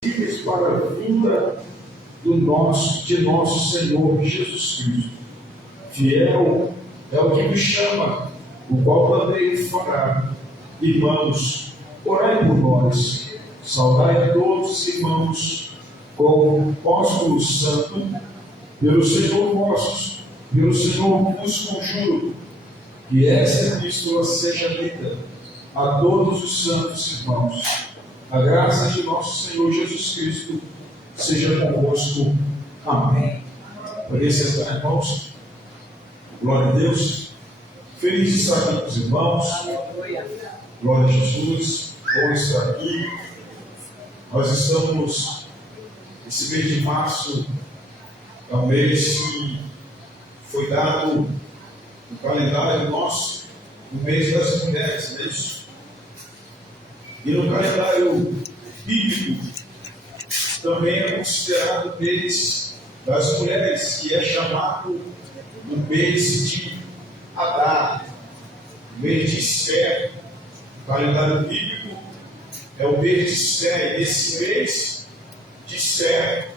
para a vinda de nosso Senhor Jesus Cristo. Fiel é o que me chama, o qual também fará. Irmãos, orai por nós, saudai todos os irmãos com o apóstolo santo, pelo Senhor vos conjuro, que esta epístola seja lida a todos os santos irmãos. A graça de nosso Senhor Jesus Cristo seja convosco. Amém. Poder sentar, irmãos. Glória a Deus. Feliz de estar aqui com os irmãos. Glória a Jesus. Bom estar aqui. Nós estamos, esse mês de março, é um mês que foi dado no calendário nosso, no mês das mulheres, não é isso? E no calendário bíblico também é considerado o mês das mulheres, que é chamado o mês de Adar, o mês de Esther. O calendário bíblico é o mês de Esther, e esse mês de Esther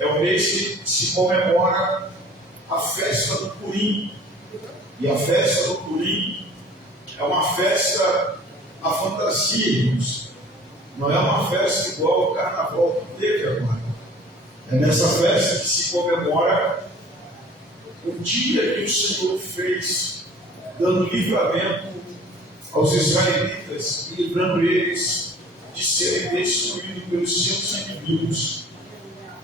é o mês que se comemora a festa do Purim. E a festa do Purim é uma festa a fantasia, irmãos. Não é uma festa igual ao carnaval que teve agora. É nessa festa que se comemora o dia que o Senhor fez, dando livramento aos israelitas e livrando eles de serem destruídos pelos seus inimigos.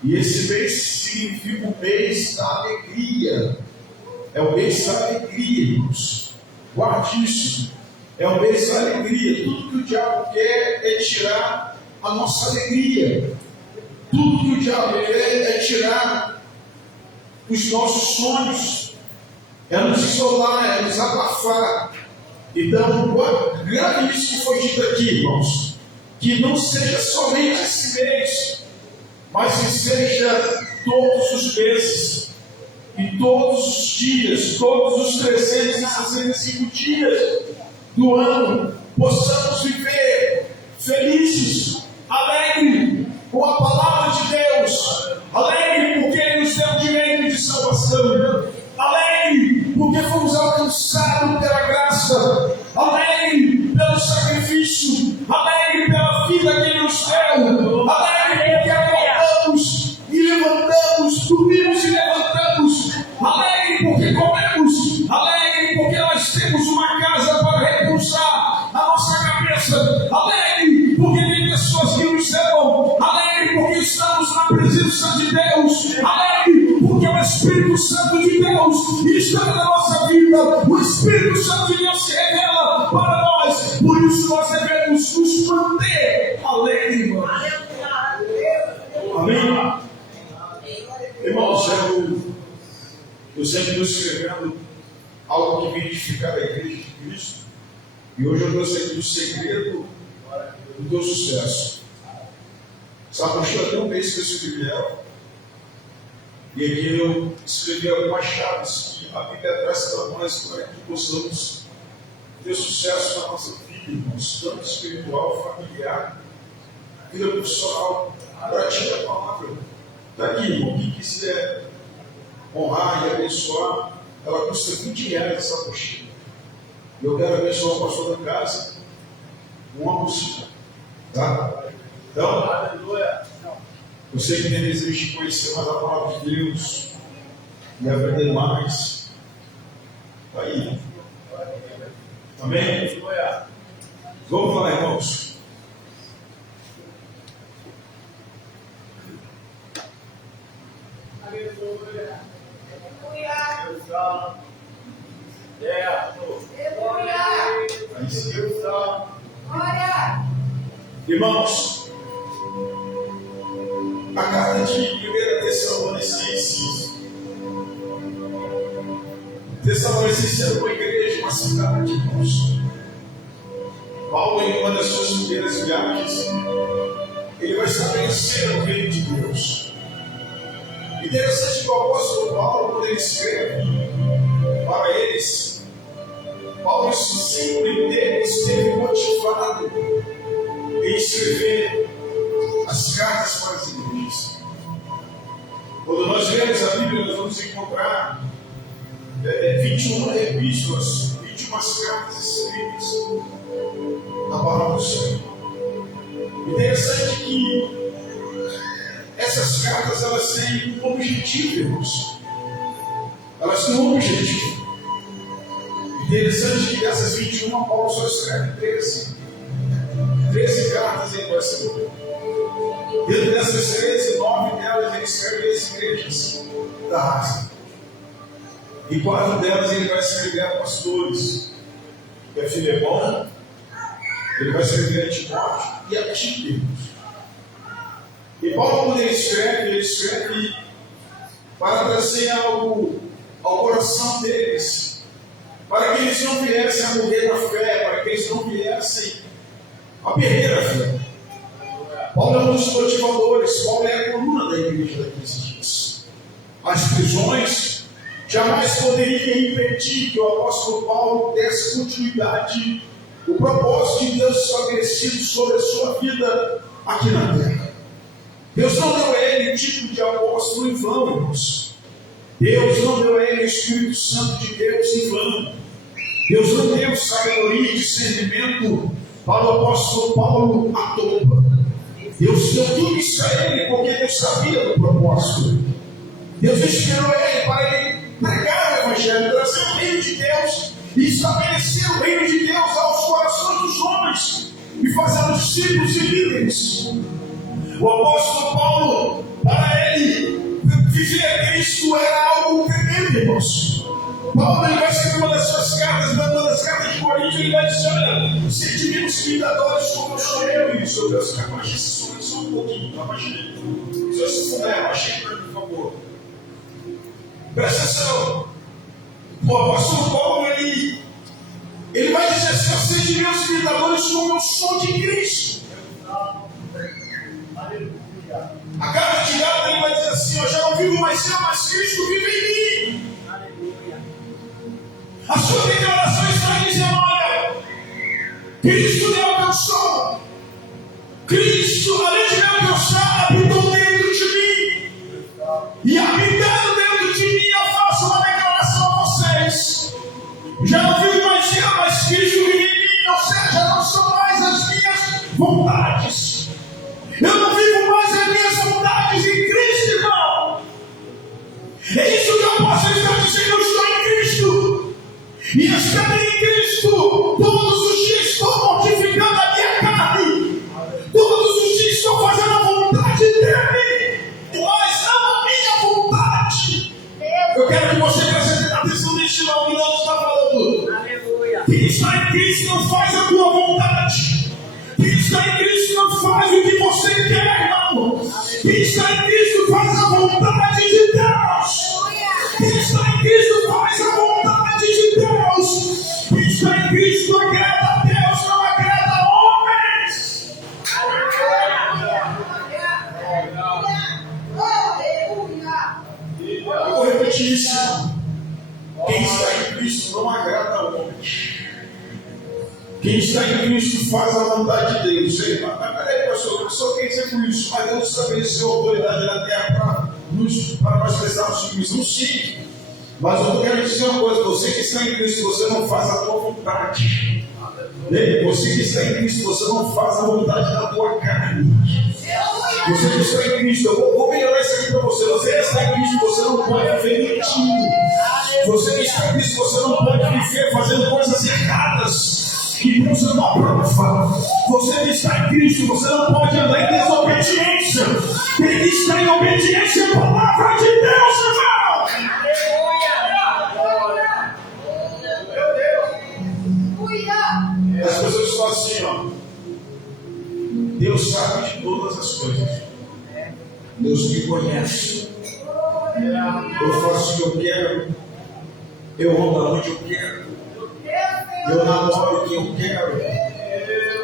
E esse mês significa o mês da alegria. É o mês da alegria, irmãos. Guarde isso. É o mês da alegria. Tudo que o diabo quer é tirar a nossa alegria. Tudo que o diabo quer é tirar os nossos sonhos, é nos isolar, é nos abafar. Então, grave isso que foi dito aqui, irmãos. Que não seja somente esse mês, mas que seja todos os meses, e todos os dias, todos os 365 dias do ano, possamos viver felizes, alegres com a palavra de Deus, alegre porque Ele nos deu o direito de salvação, alegre porque fomos alcançados pela graça, alegre pelo sacrifício, alegre pela vida que Ele nos deu, alegre porque acordamos e levantamos, dormimos e levantamos, alegre porque comemos, alegre porque nós temos uma casa para repousar a nossa cabeça, alegre porque tem pessoas que nos amam, alegre porque estamos na presença de Deus, alegre porque o Espírito Santo de Deus está na nossa vida, o Espírito Santo de Deus se revela para nós, por isso nós devemos nos manter alegres, irmãos. Amém? Irmãos, eu sempre estou escrevendo algo que vem edificar a igreja de Cristo, e hoje eu trouxe aqui o segredo do teu sucesso. Sabe, acho que até um mês que eu escrevi ela, e aqui eu escrevi algumas chaves que a Bíblia traz para nós para que possamos ter sucesso na nossa vida, irmãos, tanto espiritual, familiar, vida profissional, prática da palavra. Está aqui, irmão, quem quiser honrar e abençoar, ela custa R$20 essa apostila. E eu quero abençoar o pastor da casa com uma apostila. Tá? Então, eu sei que tem desejo de conhecer mais a palavra de Deus e aprender mais. Está aí. Amém? Vamos lá, irmãos. Aleluia. Irmãos, a carta de 1 Tessalonicenses. Tessalonicenses era uma igreja, uma cidade, irmãos. Paulo, em uma das suas primeiras viagens, ele vai estabelecer o reino de Deus. Interessante que o apóstolo Paulo, quando ele escreve para eles, Paulo sempre esteve motivado em escrever as cartas da Bíblia, nós vamos encontrar 21 epístolas, 21 cartas escritas na palavra do Senhor. Interessante que essas cartas, elas têm um objetivo, irmãos. Elas têm um objetivo. Interessante que dessas 21, Paulo só escreve 13 cartas em essa Bíblia. Dentro dessas 13, 9 delas ele escreve as igrejas da raça. E 4 delas ele vai escrever a pastores, que é Filemão, ele vai escrever a Timóteo e a Tito. E Paulo, quando ele escreve para trazer algo ao coração deles, para que eles não viessem a morrer na fé, para que eles não viessem a perder a fé. Paulo é um dos motivadores, Paulo é a coluna da igreja daqueles dias. As prisões jamais poderiam impedir que o apóstolo Paulo desse continuidade o propósito de Deus estabelecido sobre a sua vida aqui na terra. Deus não deu a ele o título de apóstolo em vão, irmãos. Deus não deu a ele o Espírito Santo de Deus em vão. Deus não deu sabedoria e discernimento para o apóstolo Paulo à toa. Deus deu tudo isso a ele porque Deus sabia do propósito. Deus esperou ele para ele pregar o Evangelho, trazer o reino de Deus e estabelecer o reino de Deus aos corações dos homens e fazer os discípulos e líderes. O apóstolo Paulo, para ele, viver Cristo era algo tremendo, irmãos. Paulo ele vai escrever uma das suas cartas, uma das cartas de Coríntios, ele vai dizer: olha, sentimos imitadores como eu sou eu. E seu Deus, abaixe esse som só um pouquinho, abaixe ele. Se eu se puder, abaixe ele para mim, por favor. Presta atenção. O apóstolo Paulo, ele vai dizer assim: sede meus imitadores como eu sou de Cristo. A carta de Gálatas ele vai dizer assim: eu já não vivo mais eu, mas Cristo vive em mim. A sua declaração está dizendo: olha, Cristo me alcançou. Cristo, além de me alcançar, habitou dentro de mim. E habitando dentro de mim, eu faço uma declaração a vocês: já não vivo mais eu, mas Cristo vive em mim. Ou seja, não são mais as minhas vontades. Eu não vivo mais as minhas vontades em Cristo, irmão. É isso que eu posso estar dizendo: eu estou em Cristo. E estando em Cristo, todos os dias estou mortificando a minha carne. Todos os dias estou fazendo a vontade dele. Mas não a minha vontade. Eu quero que você preste atenção neste nome que nós estamos falando. Aleluia. Quem está em Cristo não faz a tua vontade. Quem está em Cristo não faz o que você quer, irmão. Quem está em Cristo faz a vontade de Deus. Quem está em Cristo faz a vontade de Deus. Quem está em Cristo agrada a Deus, não agrada a homens. Eu vou repetir isso. Quem está em Cristo não agrada a homens. Quem está em Cristo faz a vontade de Deus. Mas peraí, pastor, o senhor quer dizer com isso? Mas Deus estabeleceu autoridade na terra para nós prestarmos submissão, sim. Mas eu quero dizer uma coisa: você que está em Cristo, você não faz a tua vontade. Você que está em Cristo, você não faz a vontade da tua carne. Você que está em Cristo, eu vou melhorar isso aqui para você. Você que está em Cristo, você não pode viver mentindo. Você que está em Cristo, você não pode viver fazendo coisas erradas que Deus não aprova. Você que está em Cristo, você não pode andar em desobediência. Tem que estar em obediência à palavra de Deus, irmão. As pessoas falam assim, ó: Deus sabe de todas as coisas. Deus me conhece. Eu faço o que eu quero. Eu ando onde eu quero. Eu namoro quem eu quero.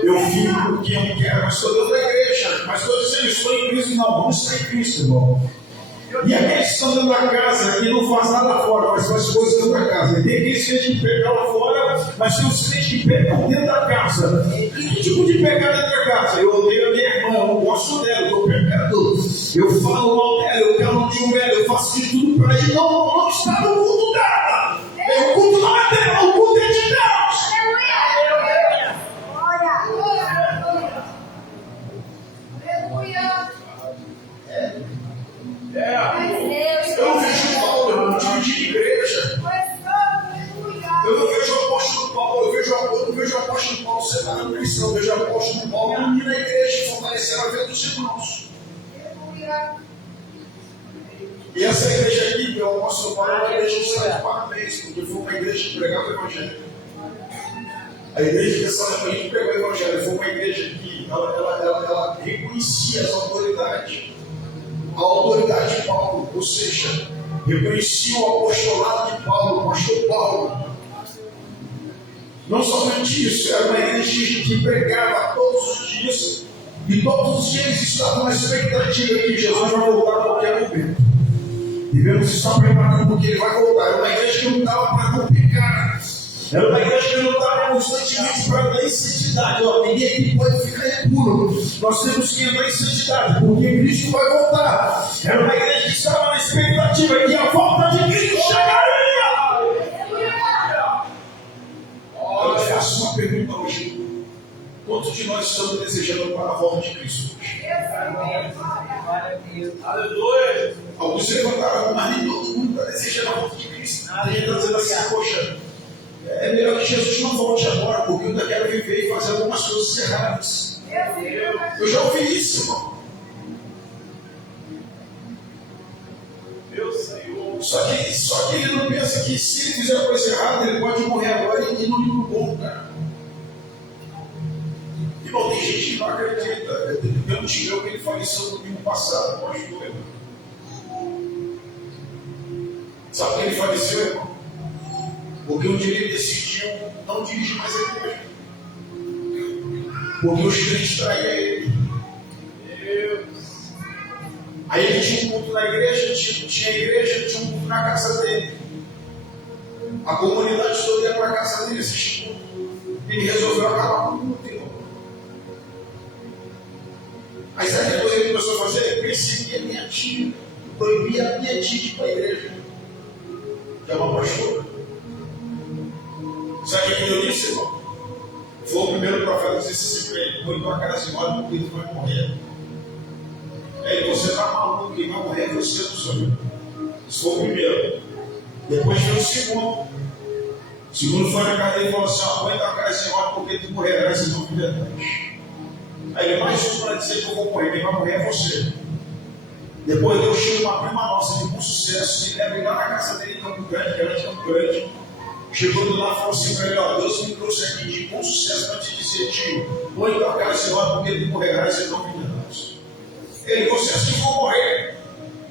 Eu vivo quem eu quero. Mas sou Deus da igreja. Mas estou dizendo: estou em Cristo. Não, vamos estar em Cristo, irmão. E aqueles que estão dentro da casa, que não faz nada fora, mas faz coisas dentro da casa. E tem aqueles que pecam lá fora, mas tem os crentes que pecam dentro da casa. E que tipo de pecado dentro da casa? Eu odeio a minha irmã, eu não gosto dela, eu estou pecando. Eu falo mal dela, eu calunio ela, eu faço de tudo para ele não estar no culto dela. O culto não é dela, o culto é de Deus. Eu não vejo Paulo, eu não tive de igreja. Eu não vejo o apóstolo Paulo, eu não vejo o apóstolo Paulo separando cristão, eu vejo o apóstolo Paulo unindo a igreja, fortalecendo a vida dos irmãos. E essa igreja aqui, que é o apóstolo Paulo, é uma igreja que está de parabéns, porque foi uma igreja que pregava o evangelho. A igreja que estava que pregou o evangelho foi uma igreja que ela reconhecia as autoridades. A autoridade de Paulo, ou seja, reconhecia o apostolado de Paulo, o pastor Paulo. Não somente isso, era uma igreja que pregava todos os dias, e todos os dias eles estavam na expectativa que Jesus vai voltar a qualquer momento. Devemos estar preparados porque ele vai voltar. Era uma igreja que não estava para complicar. Era uma igreja que não estava constantemente para dar em santidade. Ninguém aqui pode ficar impuro. Nós temos que entrar em santidade, porque Cristo vai voltar. Era uma igreja que estava na expectativa que a volta de Cristo chegaria. Eu te faço uma pergunta hoje. Quantos de nós estamos desejando para a volta de Cristo? Aleluia! Alguns levantaram a mão, mas nem todo mundo está desejando a volta de Cristo. A gente está dizendo assim, poxa, é melhor que Jesus não volte agora, porque eu ainda quero viver e fazer algumas coisas erradas. Eu já ouvi isso, irmão. Meu Senhor. Só que ele não pensa que se ele fizer coisa errada, ele pode morrer agora e não ir pro bom, cara. Irmão, tem gente que não acredita. Eu não tive que ele faleceu no domingo passado, pastor. Sabe por que ele faleceu, irmão? Porque um dia ele decidiu não dirigir mais a igreja. Porque os crentes traíam ele. Aí ele tinha um culto na igreja, tinha igreja, tinha um culto na casa dele. A comunidade toda ia para a casa dele assistir culto. Ele resolveu acabar com o culto, irmão. Aí sabe o que ele começou a fazer? Ele perseguia a minha tia, proibia a minha tia de ir para a igreja, que é uma pastora. Sabe o que eu disse, irmão? Foi o primeiro profeta que disse assim para ele: foi tua casa de morte porque ele vai morrer. Aí você está maluco, quem vai morrer é você, do Senhor. Isso foi o primeiro. Depois veio o segundo. O segundo foi na casa dele e falou assim: põe tua casa de morte porque tu morrerás e não viverás. Aí ele mais um para dizer que eu vou morrer, quem vai morrer é você. Depois Deus chama uma prima nossa de bom sucesso, e leva ele lá na casa dele, Campo Grande, que era de Campo Grande. Chegou do lá e falou assim para ele: Deus me trouxe aqui de bom sucesso para te dizer, tio, põe tua casa de morte porque tu morrerás e não viverás. Ele, vocês que vão morrer.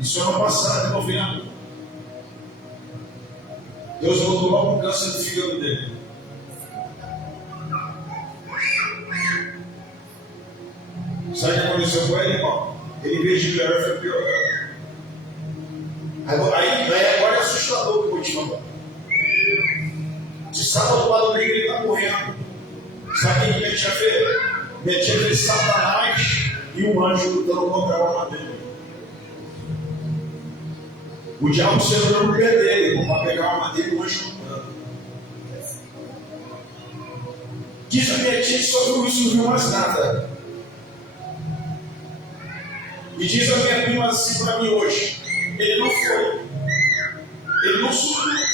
Isso é ano passado, em novembro. Deus voltou logo com o câncer do fígado dele. Sabe o que aconteceu com ele, irmão? Ele, em vez de melhorar, foi piorando. Agora é assustador o que eu vou te falar. De sábado para domingo ele está morrendo. Sabe quem que metia a ver? Metia a ver Satanás e um anjo lutando contra a alma dele. O diabo segurando o pé dele, para pegar a alma dele e o anjo lutando. Diz a minha tia que só viu isso, não viu mais nada. E diz a minha prima assim para mim hoje: ele não foi, ele não subiu.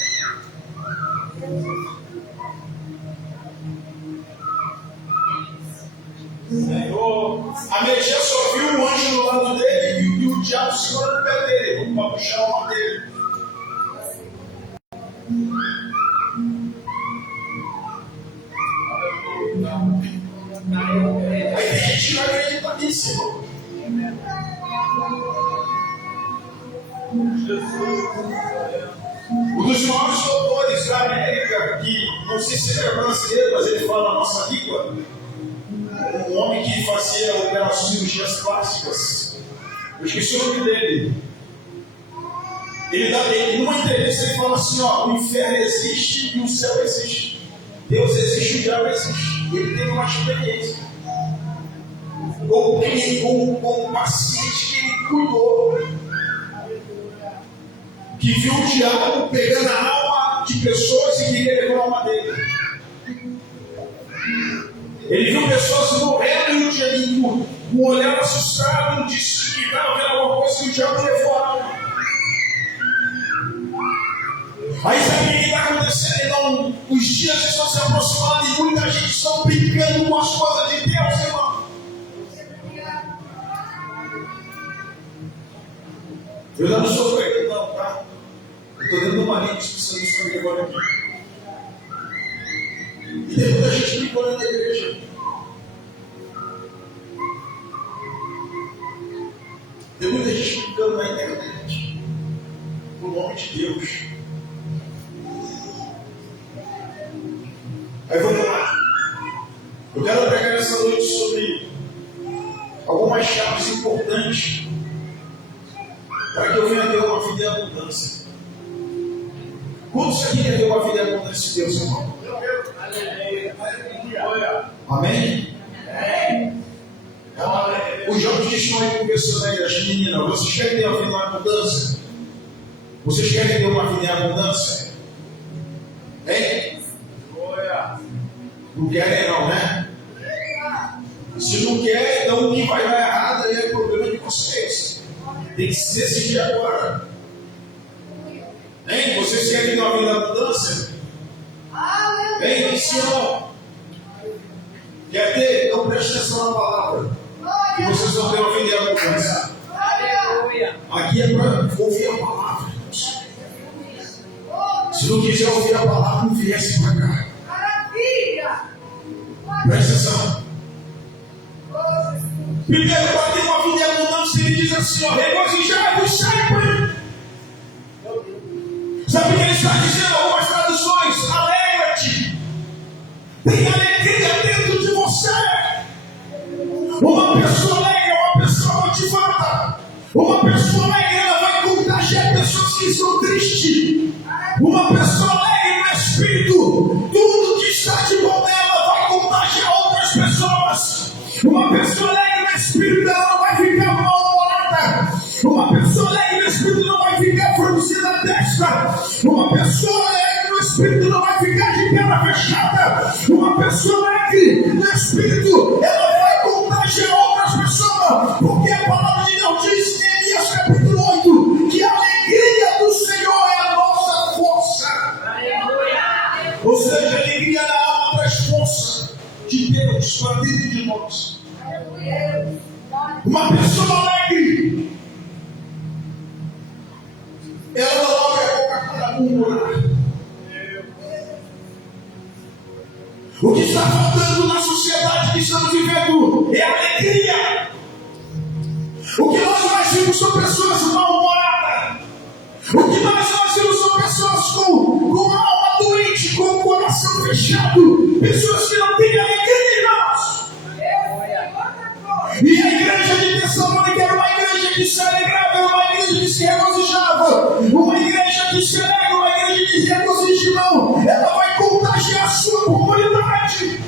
Senhor, a minha tia só viu o anjo do lado dele e o diabo segurando o pé dele para puxar a alma dele. Aí tem gente que não acredita nisso, irmão. Um dos maiores doutores da América, que não sei se ele é brasileiro, mas ele fala a nossa língua, um homem que fazia operações cirurgias plásticas, eu esqueci o nome dele. Ele numa entrevista ele fala assim: o inferno existe e o céu existe. Deus existe e o diabo existe. Ele teve uma experiência. com um paciente que ele cuidou, que viu o diabo pegando a alma de pessoas e queria levar a alma dele. Ele viu pessoas morrendo e o diabo, com um olhar assustado, disse que estava vendo alguma coisa que o diabo levou a alma. Aí sabe o que está acontecendo, irmão? Os dias estão se aproximando e muita gente está brincando com as coisas de Deus, irmão. Eu não sou pregador, não, tá? Eu estou dentro de uma linha de discussão que está me levando aqui. E tem muita gente brincando na igreja. Tem muita gente brincando na internet. O nome de Deus. Aí vamos lá. Eu quero pregar nessa noite sobre algumas chaves importantes para que eu venha ter uma vida em abundância. Quantos aqui querem ter uma vida em abundância de Deus, irmão? Amém? Os jovens que estão aí conversando aí, as meninas, vocês querem ter uma vida em abundância? Vocês querem ter uma vida em abundância? Hein? Não querem não, né? Se não quer, então o que vai dar errado é o problema de vocês. Tem que se decidir agora. Hein? Vocês querem ter uma vida em abundância? Hein? Sim ou não? Quer ter? Então preste atenção na palavra. E vocês vão ter uma vida em abundância. Aqui é para ouvir a palavra. Se não quiser ouvir a palavra, não viesse para cá. Presta atenção. Primeiro, para ter uma vida em abundância, ele diz assim: ó, regozijai-vos sempre. Sabe o que ele está dizendo? Algumas traduções: alegra-te. Tem alegria dentro de você. Uma pessoa alegre é uma pessoa motivada. Uma pessoa alegre, ela vai contagiar pessoas que estão tristes. Uma pessoa alegre no espírito, tudo que está de bom nela vai contagiar outras pessoas. Uma pessoa alegre no espírito, ela não vai ficar mal-humorada. Uma pessoa alegre no espírito não vai ficar franzida a testa. Uma pessoa alegre no espírito não vai ficar de perna fechada. Uma pessoa alegre no espírito, ela vai contagiar outras pessoas. Porque a palavra de Deus diz em Elias capítulo 8 que a alegria do Senhor é a nossa força. Ou seja, a alegria da alma traz força de Deus para dentro de nós. Uma pessoa alegre, ela não abre a boca para murmurar. O que está faltando na sociedade que estamos vivendo é alegria. O que nós vimos são pessoas mal-humoradas. O que nós vimos são pessoas com a alma doente, com o coração fechado. Pessoas que não têm alegria em nós. E a igreja de Tessalônica era uma igreja que se alegrava, era uma igreja que se regozijava. Uma igreja que se alegra, uma igreja que se regozija, irmão. Ela vai contagiar a sua comunidade.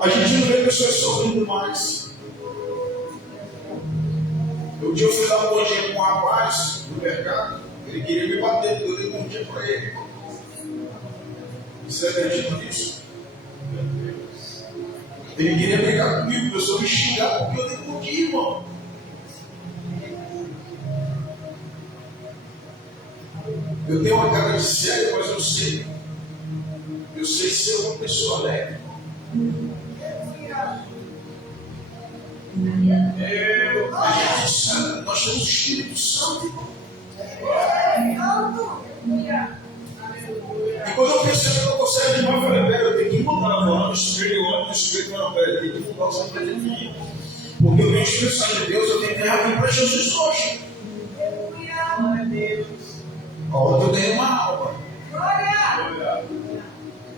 A gente não vê pessoas sorrindo mais. Um dia eu fui dar um bom dia com um rapaz no mercado. Ele queria me bater, eu dei um bom dia para ele. Você acredita nisso? Ele queria brigar comigo, começou a me xingar porque eu dei bom dia, irmão. Eu tenho uma cara de sério, mas eu sei. Eu sei ser uma pessoa alegre. Nós temos o Espírito Santo, irmão. E quando eu percebo que eu consigo demais, eu falei: pera, eu tenho que mudar, mano. No Espírito, não, pera, eu tenho que mudar o santo de mim. Porque eu tenho o Espírito Santo de Deus, eu tenho que ganhar para Jesus hoje. Ontem eu ganhei uma alma.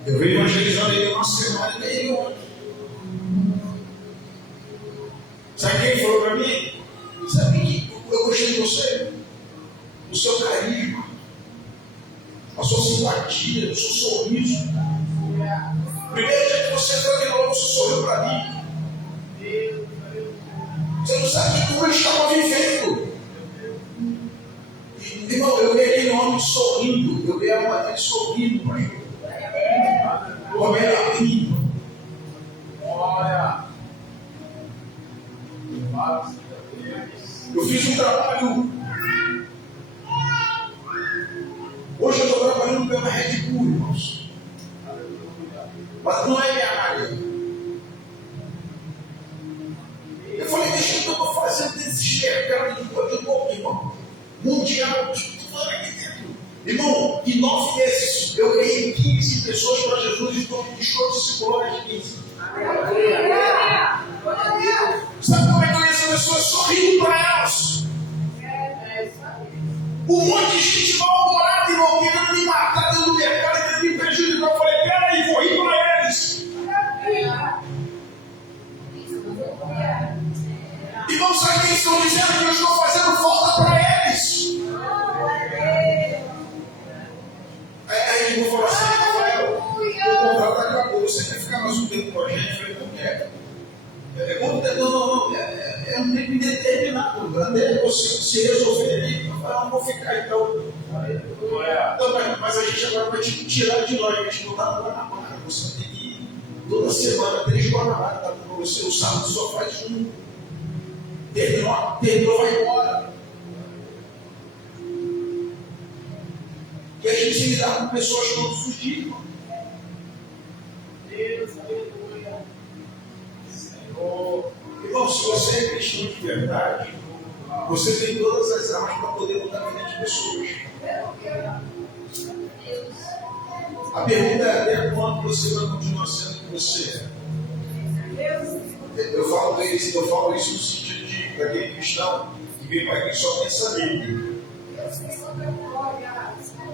Eu venho evangelizando ele uma semana e ganhei ontem. Sabe quem falou para mim? Sabe que eu gostei de você? O seu carisma, a sua simpatia, o seu sorriso. Primeiro Eu fiz um trabalho. Hoje eu estou trabalhando pela Red Bull, irmãos. Mas não é minha área. Eu falei, deixa o que eu estou fazendo desses mercados de novo, irmão. Mundial, tudo aqui dentro. Irmão, em 9 meses eu ganhei 15 pessoas para Jesus e estou discipulando de 15. Sabe como é que eu conheço as pessoas sorrindo para elas? Um monte de gente mal-humorada, irmão, querendo me matar dentro do mercado, querendo me prejudicar. Eu falei, peraí, vou rir para eles. Irmão, sabe o que eles estão dizendo? Que eu estou fazendo falta para eles. Aí a gente falou assim, Rafael, o contrato acabou, você quer ficar mais um tempo com a gente? Eu falei, não quero. Não, é um tempo indeterminado. Até você se resolver ali, eu falei, não vou ficar então. Mas a gente agora vai te tirar de nós, a gente não está no Guanabara. Você tem que ir toda semana, 3 Guanabara, tá com você, o sábado só faz um. Terminou, vai embora. E a gente lidar com pessoas todos os dias. Deus, aleluia. Senhor. Irmão, se você é cristão de verdade, você tem todas as armas para poder mudar a vida de pessoas. A pergunta é até quando você vai continuar sendo o que você é. Eu falo isso no sentido de daquele cristão que vem para aqui só pensa nele.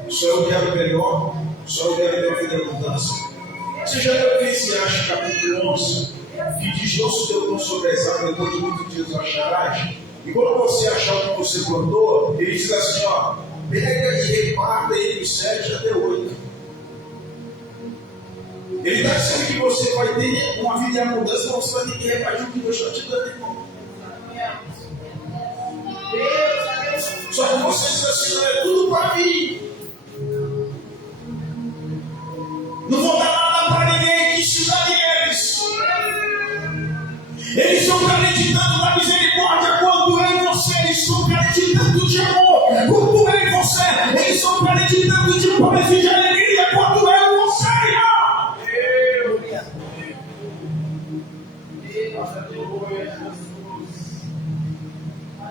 Só eu quero melhor, só eu quero ter uma vida de mudança. Você já leu Eclesiastes capítulo 11, que diz: não se deu tão sobre as águas, depois de muitos dias o acharás. E quando você achar o que você plantou, ele diz assim: ó, pega e reparta ele de 7 até 8. Ele está dizendo que você vai ter uma vida de mudança, mas você vai ter que repartir o que Deus está te dando, irmão. Só que você diz assim: não é tudo para mim. Não vou dar nada para ninguém, que se dá eles. Eles estão acreditando na misericórdia quando eu e você. Eles estão acreditando de amor quando eu e você. Eles estão acreditando de paz e de alegria quando eu e você, irmão.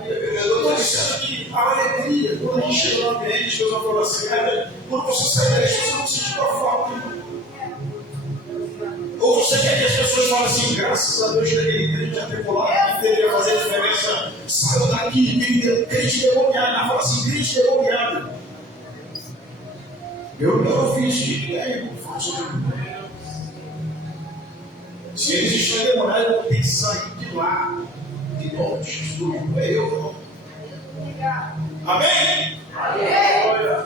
Eu estou dizendo que a alegria, quando a gente chega no ambiente, as pessoas falam assim: cara, quando você sai daqui, você não sente tua falta. Ou você quer que as pessoas falem assim: graças a Deus, aquele crente atribulado que deveria fazer a diferença, saiu daqui, crente demoniado. Fala assim: crente demoniado. Eu não fiz de falo sobre o se eles estão demorados, eu vou ter que sair de lá. Em nome de Jesus, não é eu, não. Amém? Amém.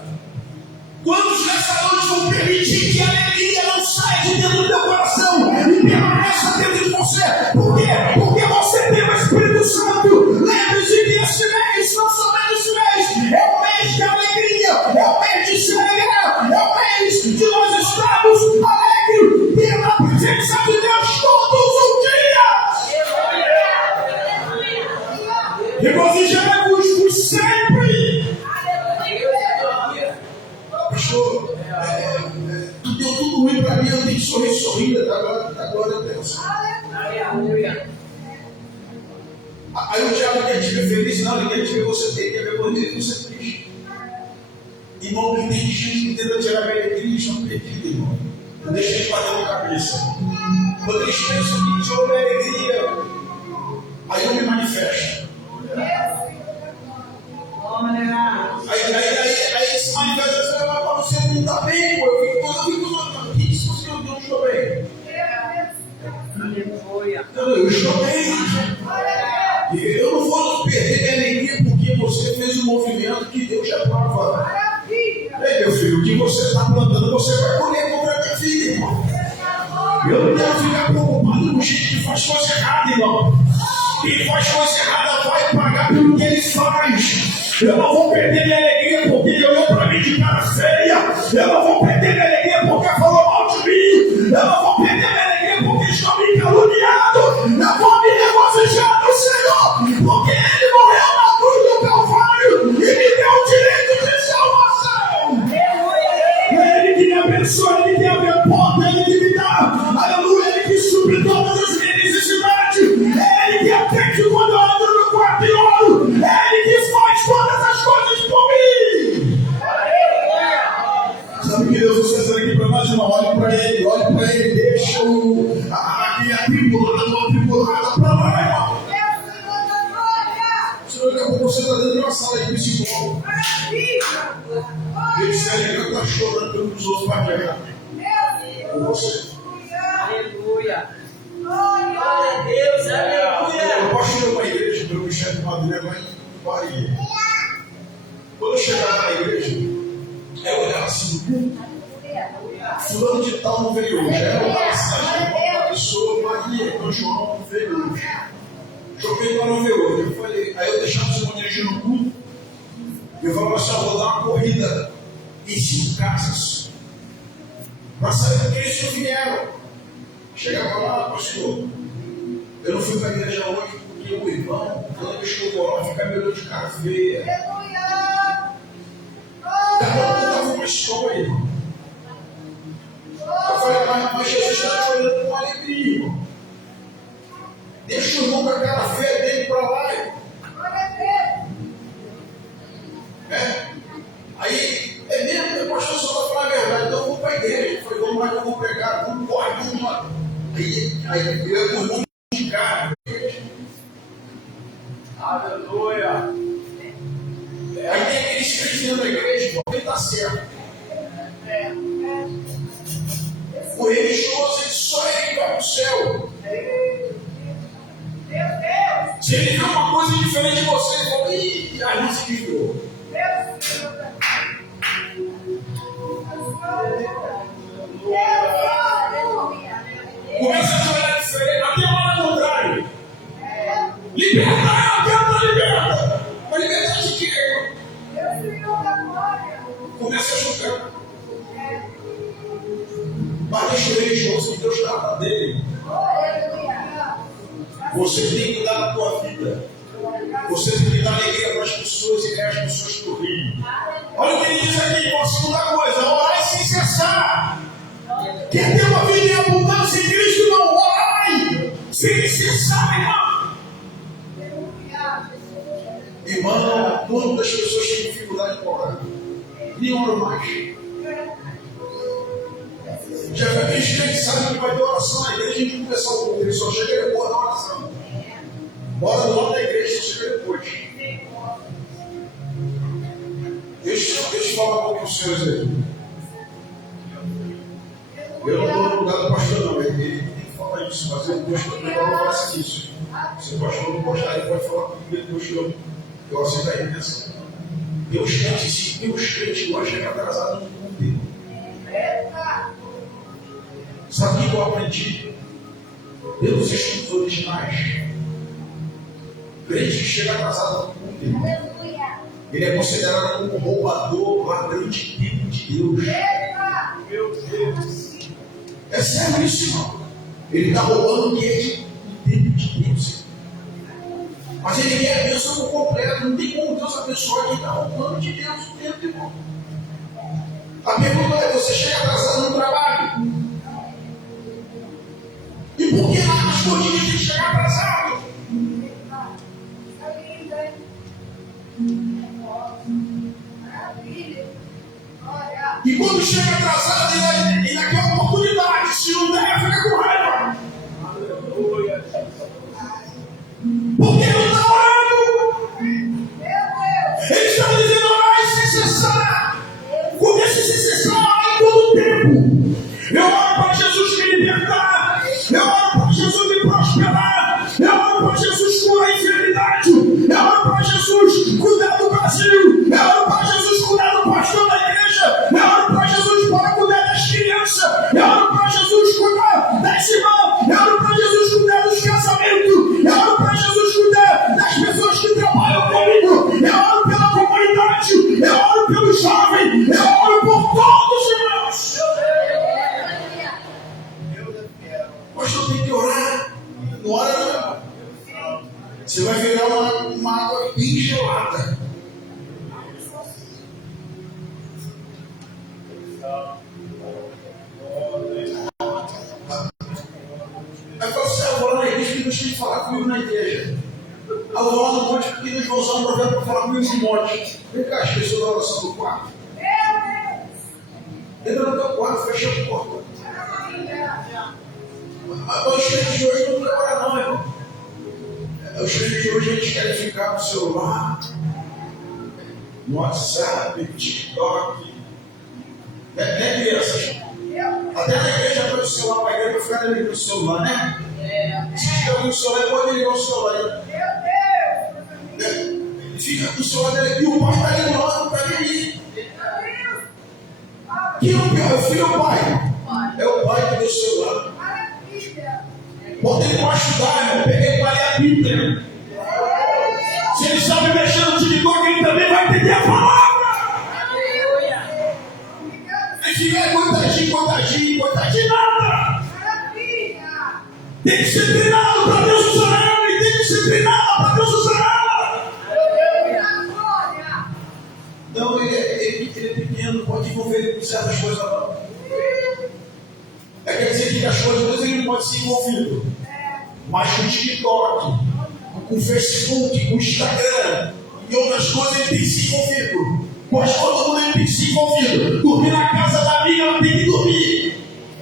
Quantos nessa noite vão permitir que a alegria não saia de dentro do teu coração e permaneça dentro de você? Por quê? Porque você tem o Espírito Santo. Lembre-se que esse mês, não somente esse mês, é o mês de alegria, é o mês de se alegrar, é o mês de nós estarmos alegres pela presença de Deus todos os dias. Regozijemos-vos sempre. Pastor, tu deu tudo ruim para mim, eu tenho que sorrir da glória a Deus. Aí o diabo quer te ver feliz, não, ele quer te ver você ter, quer ver poder, você é triste. Irmão, tem gente que tenta tirar a alegria, estão perdidos, irmão. Não deixa eles bater na cabeça. Quando eles pensam que jogo é alegria, aí eu me manifesto. Aí se manifesta, você não está bem, pô. Eu fico todo isso, porque eu não estou bem. Eu estou bem. Eu não vou perder minha alegria porque você fez um movimento que Deus já prova. Ei, meu filho, o que você está plantando, você vai colher contra a minha vida, irmão. Eu não quero ficar preocupado com gente que faz coisa errada, irmão. Quem faz coisa errada vai pagar pelo que ele faz. Eu não vou perder minha alegria porque ele olhou para mim de cara feia. Eu não vou perder minha alegria porque falou mal de mim. Eu não vou perder minha alegria porque estão me caluniando. Eu vou me regozijar no Senhor. Ele se alegra, está chorando pelos outros para pegar. Com você. Aleluia. Glória a Deus, aleluia. Eu posso ir para a igreja, pelo Michel de Madureira, lá em Bahia. Quando eu chegava na igreja, eu olhava assim, fulano de tal não veio hoje. Aí eu olhava assim, a pessoa, Maria, então João não veio hoje. Joguei para não ver hoje. Eu falei, aí eu deixava o Simão dirigindo no culto. Eu falava assim, eu vou dar uma corrida em 5 casas. Para saber porque eles não vieram. Chegava lá, pastor, eu não fui para a igreja hoje porque o irmão, quando deixou o boró, fica me olhando de cara feia. Cada um dava uma história, irmão. Eu falei, mas Jesus está te olhando com alegria, irmão. Deixa o irmão com a cara feia dele para lá, irmão. Aí, é mesmo, o pastor só vai falar a verdade, então eu vou para a igreja. Eu falei, vamos lá que eu vou pregar, vamos lá. Aí eu ia com o irmão de cara. Aleluia. Aí tem aqueles crentes dentro da igreja, irmão, ele está certo. O religioso, ele só ele vai para o céu. Se ele vê uma coisa diferente de você, ele fala, ih, a gente se livrou. Começa a olhar diferente, até o contrário. Liberta ela, liberta. Mas libertar de quê, irmão? Começa a julgar. Mas deixa o religioso que Deus trata dele. Você tem que dar na tua vida. Você tem que dar alegria para as pessoas e ganhar as pessoas por rir. Olha o que ele diz aqui, a segunda coisa, orai sem cessar. Quer ter uma vida em abundância em Cristo, não orai sem cessar, irmão. Irmão, quantas pessoas têm dificuldade de orar? Nem oram mais. Já vi gente que sabe que vai ter oração na igreja, a gente começar o culto, ele só chega depois da oração. Bora no nome da igreja, só chega depois. Deixa eu falar um pouco para os senhores aí. Eu não estou no lugar do pastor, não. Ele tem que falar isso, mas eu não faço isso. Se o pastor não gostar, ele pode falar comigo depois que eu aceito a redenção. Deus crente gosta de chegar atrasado no culto dele. Sabe o que eu aprendi? Pelos estudos originais. O crente que chega atrasado no culto dele. Ele é considerado como roubador, ladrão de tempo de Deus. Meu Deus. É sério isso, irmão. Ele está roubando o tempo de Deus. Mas ele quer a bênção por completo. Não tem como Deus abençoar quem está roubando de Deus o tempo, irmão. A pergunta é: você chega atrasado no trabalho? E por que lá nas corridas tem que chegar atrasado? E quando chega atrasado, ele quer oportunidade. Se não der, fica com raiva. Porque não está orando. Ele está dizendo: orai sem cessar. Comece sem cessar em todo o tempo. Eu oro para Jesus me libertar. Eu oro para Jesus me prosperar. Eu oro para Jesus curar a enfermidade. Eu oro para Jesus cuidar do Brasil. Eu oro para Jesus cuidar do pastor da igreja. Eu oro para Jesus para cuidar das crianças. Eu oro para Jesus cuidar das irmãs. Eu oro para Jesus cuidar dos casamentos. Eu oro para Jesus cuidar das pessoas que trabalham comigo. Eu oro pela comunidade. Eu oro pelo jovem. Eu oro por todos os irmãos. Mas eu tenho que orar. Não ora não. Você vai virar uma água bem gelada. Aí você vai falar na igreja que Deus tem que falar comigo na igreja. Eu vou lá no monte porque Deus vai usar um projeto para falar comigo no monte. Vem cá, as pessoas da oração do quarto. Entra no teu quarto, fecha a porta. Mas os crentes de hoje não trabalham não, irmão. Os crentes de hoje eles querem ficar no celular. no WhatsApp, no TikTok. Né, crianças? Até na igreja põe o celular para a igreja ficar ali no celular, né? Se fica com o celular, pode ligar o celular. Ele fica com o celular dele e o pai está ali do lado para ele. Quem é o pior? É o filho ou o pai? É o pai que deu o celular. Bota ele para ajudar, irmão. Pega ele para ler a Bíblia. Se ele sabe mexer no TikTok, ele também vai entender a palavra. Aí fica coitadinho, nada. Tem que ser treinado para Deus usar ela. E tem que ser treinado para Deus usar ela. Então ele é pequeno, pode envolver com certas coisas não. Quer dizer que as coisas de Deus ele não pode ser envolvido. Mas com o TikTok, com o Facebook, com o Instagram e outras coisas ele tem que se envolvido. Mas todo mundo ele tem que se envolvido. Dormir na casa da amiga, ela tem que dormir.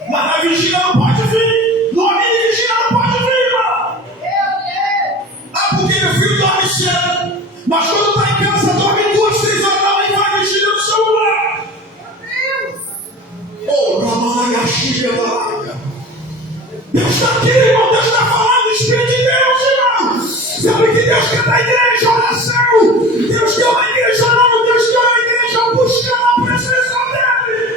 Mas na vigília não pode vir. No amigo de vigília não pode vir, irmão. Porque meu filho dorme cedo. Mas quando está em casa, dorme 2, 3 horas da manhã e vai vigília no celular. Oh, não, Deus está aqui, irmão. Deus está falando, Espírito de Deus, irmão. Sabe que Deus quer da igreja, oração. Deus quer uma igreja nova, Deus quer uma igreja buscando a presença dele.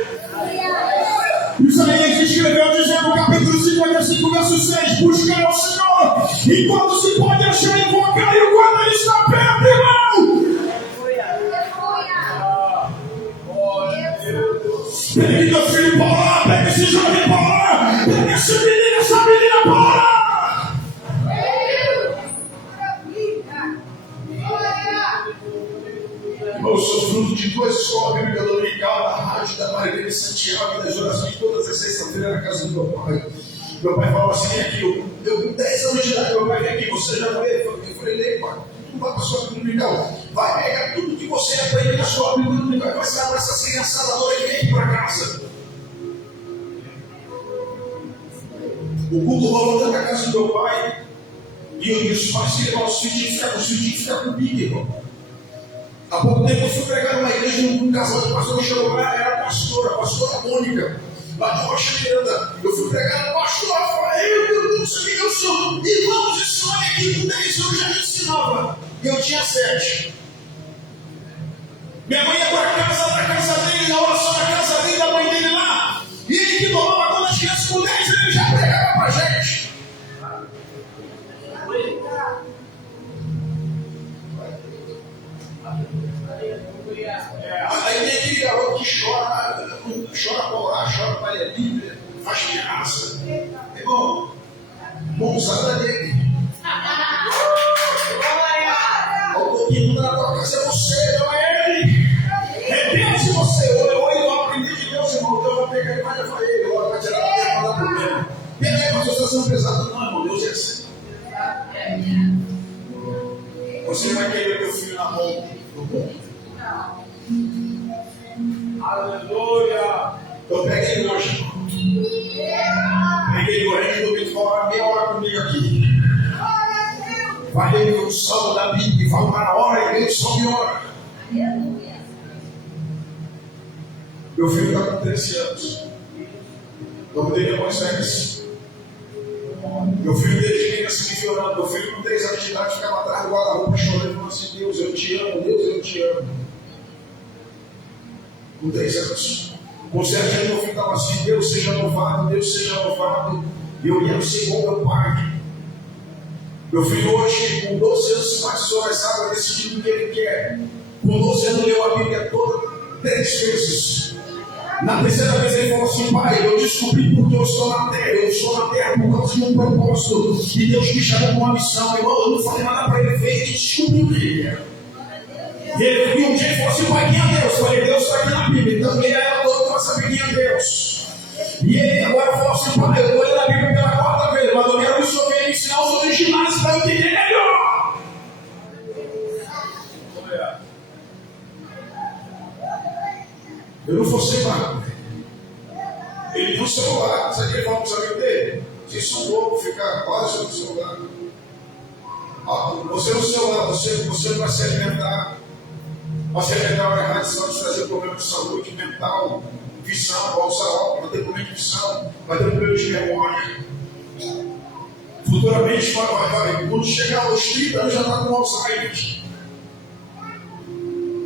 Isaías escreveu dizendo no capítulo 55, verso 6: buscar ao Senhor enquanto se pode achar, invocar e quando ele está perto, irmão. Pegue teu filho para lá, pegue esse jovem para lá, pegue essa menina para lá. Eu sou fruto de 2 escolas bíblicas dominical da rádio da Maria de Santiago, das orações todas as sextas-feiras na casa do meu pai. Meu pai falava assim: vem aqui, eu com 10 anos de idade, meu pai vem aqui, você já veio? Eu falei: lê, pai, tu vai para a sua dominical, vai pegar tudo que você aprende na sua Bíblia dominical e vai passar para essa criançada agora e vem para casa. O culto rolou dentro da casa do meu pai e os pais que levavam os filhos ficaram comigo, irmão. Há pouco tempo eu fui pregar numa igreja, um casal de pastor me chamou lá, era a pastora Mônica, lá de Rocha Miranda. Eu fui pregar na pastora, falei: eu não sei quem eu sou. Irmãos, esse homem aqui com 10 anos já me ensinava. E eu tinha 7. Minha mãe ia para a casa, na casa dele, na oração na casa dele, da mãe dele lá. E ele que tomava conta das crianças com 10 anos, ele já pregava para a gente. Aí tem aquele garoto que chora para orar, chora para ler a Bíblia, faz pirraça. Irmão, mãozada dele. O que muda na tua casa é você, não é ele. É Deus e você. Ou ele não aprender de Deus, irmão. Deus vai pegar e vai levar ele. Ou vai tirar a terra e mandar por ele. Pega aí, mas você está sendo pesado. Não, irmão, Deus é assim. Você vai querer teu filho na mão do bom. Aleluia! Eu peguei ele hoje. Peguei ele hoje, eu vim falar meia hora comigo aqui. Vai ler o salmo da Bíblia e vai para a hora e ele só me ora. Meu filho está com 13 anos. O nome dele é Moisés. Meu filho desde criança me violando. Meu filho com 3 anos de idade ficava atrás do guarda-roupa chorando e falando assim: Deus, eu te amo, Deus, eu te amo. Com 3 anos. Com 7 anos meu filho estava assim: Deus seja louvado, Deus seja louvado. E eu ia ser igual meu pai. Meu filho hoje, com 12 anos, se batizou nas águas desse tipo que ele quer. Com 12 anos, leu a Bíblia toda 3 vezes. Na terceira vez ele falou assim: pai, eu descobri porque eu estou na terra. Eu estou na terra por causa de um propósito. E Deus me chamou com uma missão. Eu não falei nada para ele ver, ele descobriu o que ele quer. E um dia ele falou assim: pai, quem é Deus? Eu falei: Deus está aqui na Bíblia. Então ele era todo para saber quem é Deus. E ele agora falou assim: pai, eu estou lendo a Bíblia pela 4ª vez, mas eu quero que o senhor venha ensinar os originais para eu entender melhor. Eu não vou ser mago. Ele viu o celular, sabe o que ele falou para os amigos dele? Vocês são loucos, ficar quase no celular. Você no celular, você não vai se alimentar. Nós repreendemos a erradicação de trazer problema de saúde mental, visão, Alzheimer, vai ter problema de visão, vai ter problema de memória. Futuramente, quando chegar aos 30 anos, já está com Alzheimer.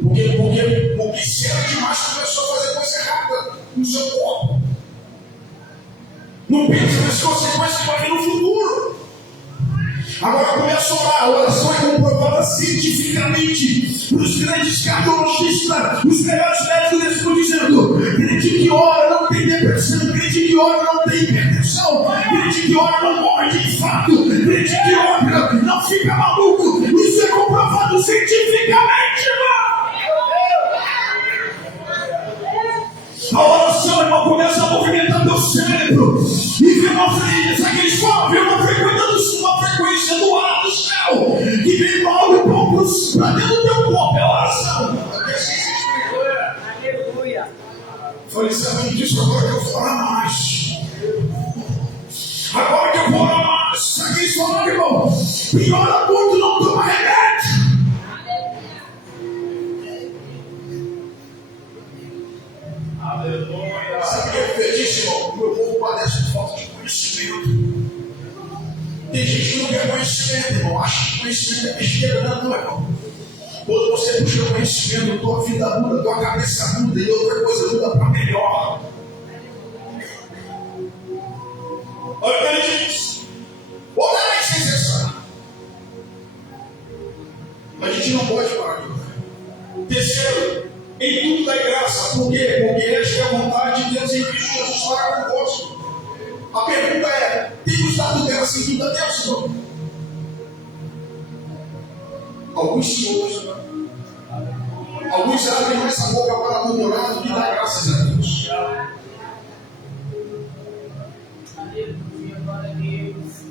Porque cedo demais começou a fazer coisa errada no seu corpo. Não pensa nas consequências que vai vir no futuro. Agora começa a orar. A oração é comprovada cientificamente pelos grandes cardiologistas, os melhores médicos estão dizendo: crente que ora não tem depressão, crente que ora não tem hipertensão, crente que ora não morre de infarto, crente que ora não fica maluco. Isso é comprovado cientificamente, irmão. A oração, irmão, começa a movimentar teu cérebro e vem uma frequência, aqueles falam, vem uma frequência do ar do céu que vem para algo para dentro do teu corpo. É a oração. Aleluia. Falei, sabendo disso, agora que eu vou orar mais. Agora que eu vou orar mais. Aqueles falam, irmão, piora muito, não toma remédio. Aleluia. Sabe o que é feliz, irmão? O meu povo padece de falta de conhecimento. Tem gente que não quer conhecimento, irmão. Acha que conhecimento é besteira, não, irmão. Quando você busca conhecimento, tua vida muda, tua cabeça muda e outra coisa muda para melhor. Olha o que ele diz. Orar é necessário. A gente não pode parar de orar. Terceiro, em tudo dá graça. Por quê? Porque esta é a vontade de Deus em Cristo Jesus para convosco. A pergunta é: temos dado graça em tudo a Deus, não? Alguns sim, outros não. Alguns abrem mais a boca para murmurar do que dar graças a Deus.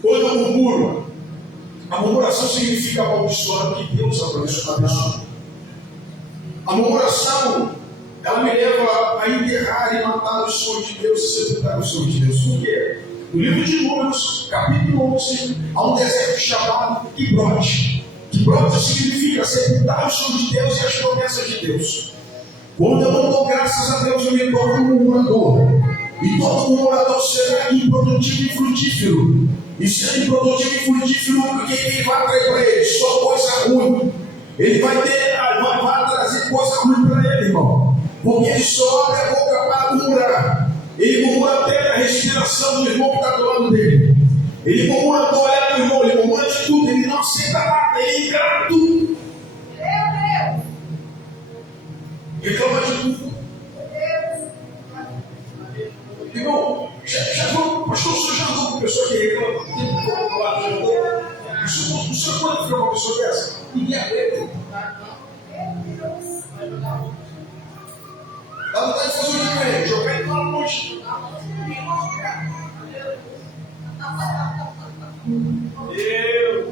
Quando eu murmuro, a murmuração significa amaldiçoar que Deus abençoa. A murmuração, ela me leva a enterrar e matar os sonhos de Deus e sepultar os sonhos de Deus. Por quê? No livro de Números, capítulo 11, há um deserto chamado Quibrote. Quibrote significa sepultar os sonhos de Deus e as promessas de Deus. Quando eu não dou graças a Deus, eu me torno um murmurador. E todo murmurador será improdutivo e frutífero. E sendo improdutivo e frutífero, quem vai atrair para ele? Só coisa ruim. Ele vai trazer coisa ruim para ele, irmão. Porque ele só abre a boca para murmurar. Ele murmura até a respiração do irmão que está do lado dele. Ele murmura do olhar do irmão, ele murmura de tudo, ele não aceita nada, ele é ingrato. Reclama de tudo. Irmão, já falou, pastor, o senhor já andou com pessoa que reclama do tempo do lado do irmão? O senhor pode ficar com uma pessoa dessa? Ninguém aguenta. Dá vontade de fazer o que com ele? Jogar ele lá longe.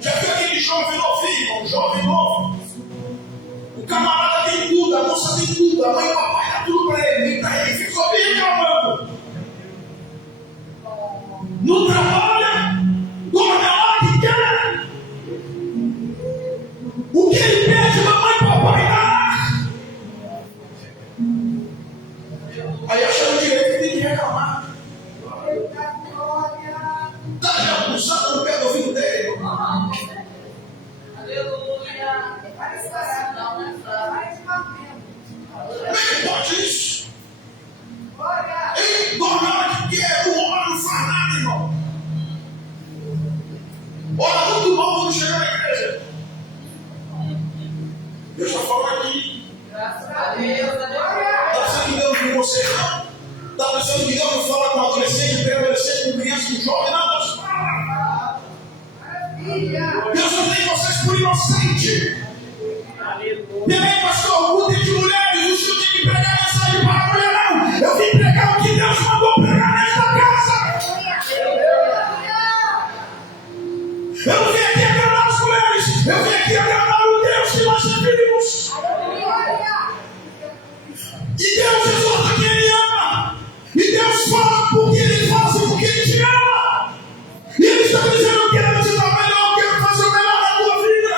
Já viu aquele jovem novinho, um jovem novo? O camarada tem tudo, a moça tem tudo, a mãe e o papai dá tudo para ele. Ele fica só bem reclamando. Não trabalha, dorme a hora que quer. O que ele pede, mamãe e papai dá. Aí achando direito que tem que reclamar. Está já pulsando no pé do ouvido dele. Aleluia. Como é que pode isso? Ele dorme a hora que quer, o homem não faz nada, irmão. Ora muito mal quando chegar na igreja. Deus está falando aqui. Graças a Deus. Está pensando que Deus com você, não? Está pensando que Deus não fala com adolescente, pré-adolescente, com criança, com jovem? Não, Deus fala. Deus não tem vocês por inocente. Também, pastor, o culto de mulheres, o senhor tem que pregar a mensagem para a mulher, não. Eu vim pregar o que Deus mandou pregar nesta casa. Eu não vim aqui agradar as mulheres, eu vim aqui agradar o Deus que nós servimos. E Deus exorta quem Ele ama. E Deus fala porque Ele faz e porque Ele te ama. E Ele está dizendo: eu quero te dar melhor, eu quero fazer o melhor na tua vida.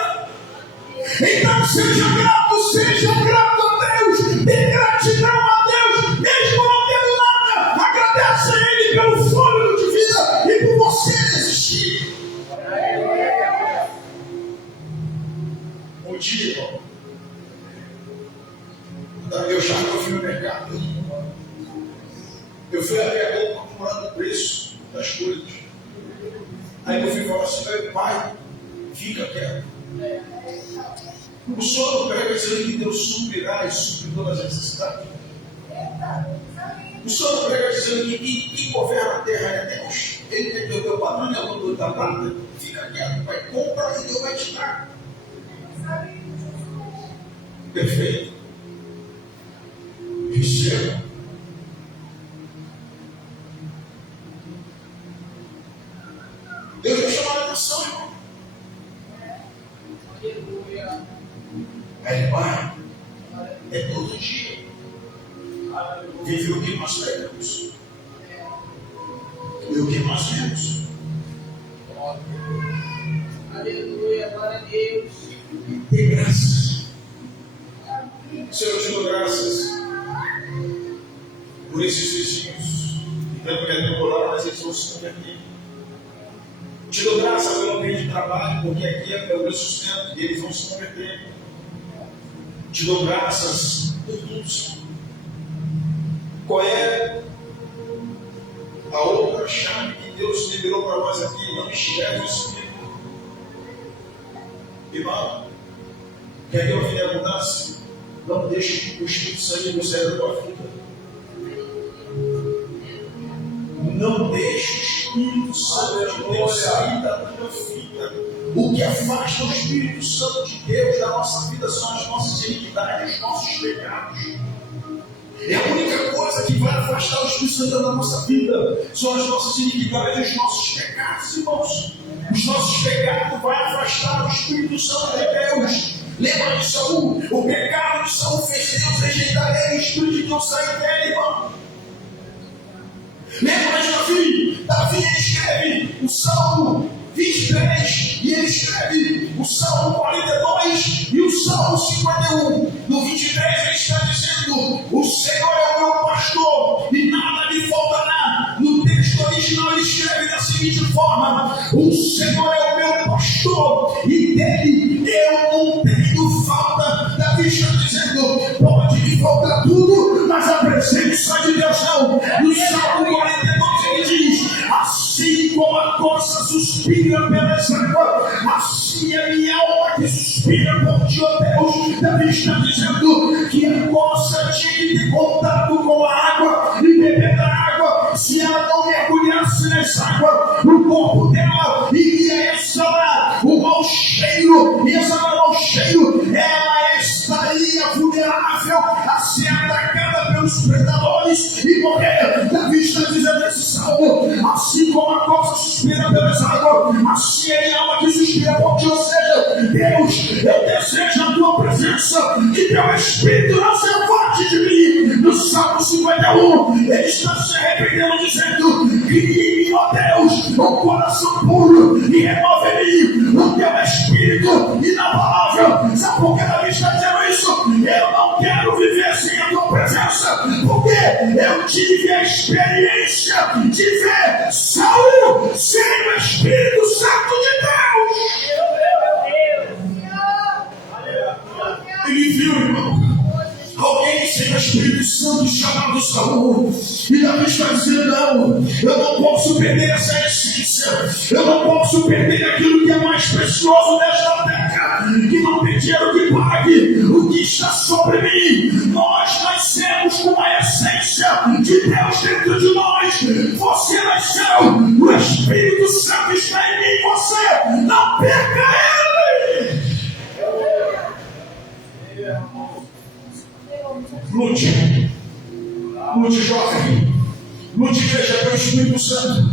Então seja grato, seja grato a Deus, dê gratidão a Deus, mesmo não tendo nada, agradeça a Ele pelo fôlego de vida e por você existir. Um dia, irmão, eu já fui no mercado, eu fui até comprando o preço das coisas. Aí meu filho falou assim: pai, fica quieto. O Senhor não prega dizendo que Deus suprirá e supre todas as necessidades. O Senhor não prega dizendo que quem governa a terra é Deus. Ele tem que ter o teu patrão, é o dono da prata. Fica quieto, pai, compra e Deus vai te dar. Perfeito. Receba. Deus vai chamar a atenção, irmão. Aí, pai, é todo dia. Vive o que nós pegamos e o que nós vemos. Aleluia, glória a Deus. Dê graças. Senhor, eu te dou graças por esses vizinhos que não querem morar, mas eles vão se converter. Te dou graças pelo ambiente de trabalho, porque aqui é o meu sustento e eles vão se converter. Te dou graças por tudo, Senhor. Qual é a outra chave que Deus liberou para nós aqui? Não enxergue o Espírito. Irmão, quer que eu venha a mudança? Não deixe o Espírito sair do céu da tua vida. Não deixe o Espírito Santo de Deus sair da tua vida. O que afasta o Espírito Santo de Deus da nossa vida são as nossas iniquidades, os nossos pecados. É a única coisa que vai afastar o Espírito Santo da nossa vida são as nossas iniquidades e os nossos pecados, irmãos. Os nossos pecados vão afastar o Espírito Santo de Deus. Lembra de Saul? O pecado de Saul fez Deus rejeitar ele, o Espírito de Deus sair dele, irmão. Lembra de Davi? Davi escreve o Salmo 23 e ele escreve o Salmo 42 e o Salmo 51. No 23 ele está dizendo: o Senhor é o meu pastor e nada me faltará. No texto original ele escreve da seguinte forma: o Senhor é o meu pastor e dele eu não tenho falta. Davi está dizendo: pode me faltar tudo, mas a presença de Deus não. No Salmo 42 ele diz: assim como a corça suspira pelas águas, assim é minha alma que suspira por ti, ó Deus. Davi está dizendo que a corça tinha que ter contato com a água e beber da água. Se ela não mergulhasse nessa água, o corpo dela iria exalar o mau cheiro, e exalar o mau cheiro, ela estaria vulnerável a ser atacada pelos predadores e morrer. Davi está dizendo nesse salmo: assim como a corça suspira pelas águas, assim é minha alma que suspira por ti. Ou seja, Deus, eu desejo a tua presença, que teu Espírito não se afaste de mim. No Salmo 51, ele está se arrependendo, dizendo: crie em mim, ó Deus, um coração puro e renova em mim o teu Espírito inabalável. Sabe por que Davi está dizendo isso? Eu não quero viver sem a tua presença, porque eu tive a experiência de ver Saul sem o Espírito Santo de Deus. Ele viu, irmão, alguém sem o Espírito Santo chamado Saul. E Davi está dizendo: não, eu não posso perder essa essência, eu não posso perder aquilo que é mais precioso desta terra, que não tem dinheiro que pague o que está sobre mim. Nós nascemos com a essência de Deus dentro de nós. Você nasceu, o Espírito Santo está em mim, você não perca ele. Lute, lute, jovem, lute, igreja, pelo Espírito Santo.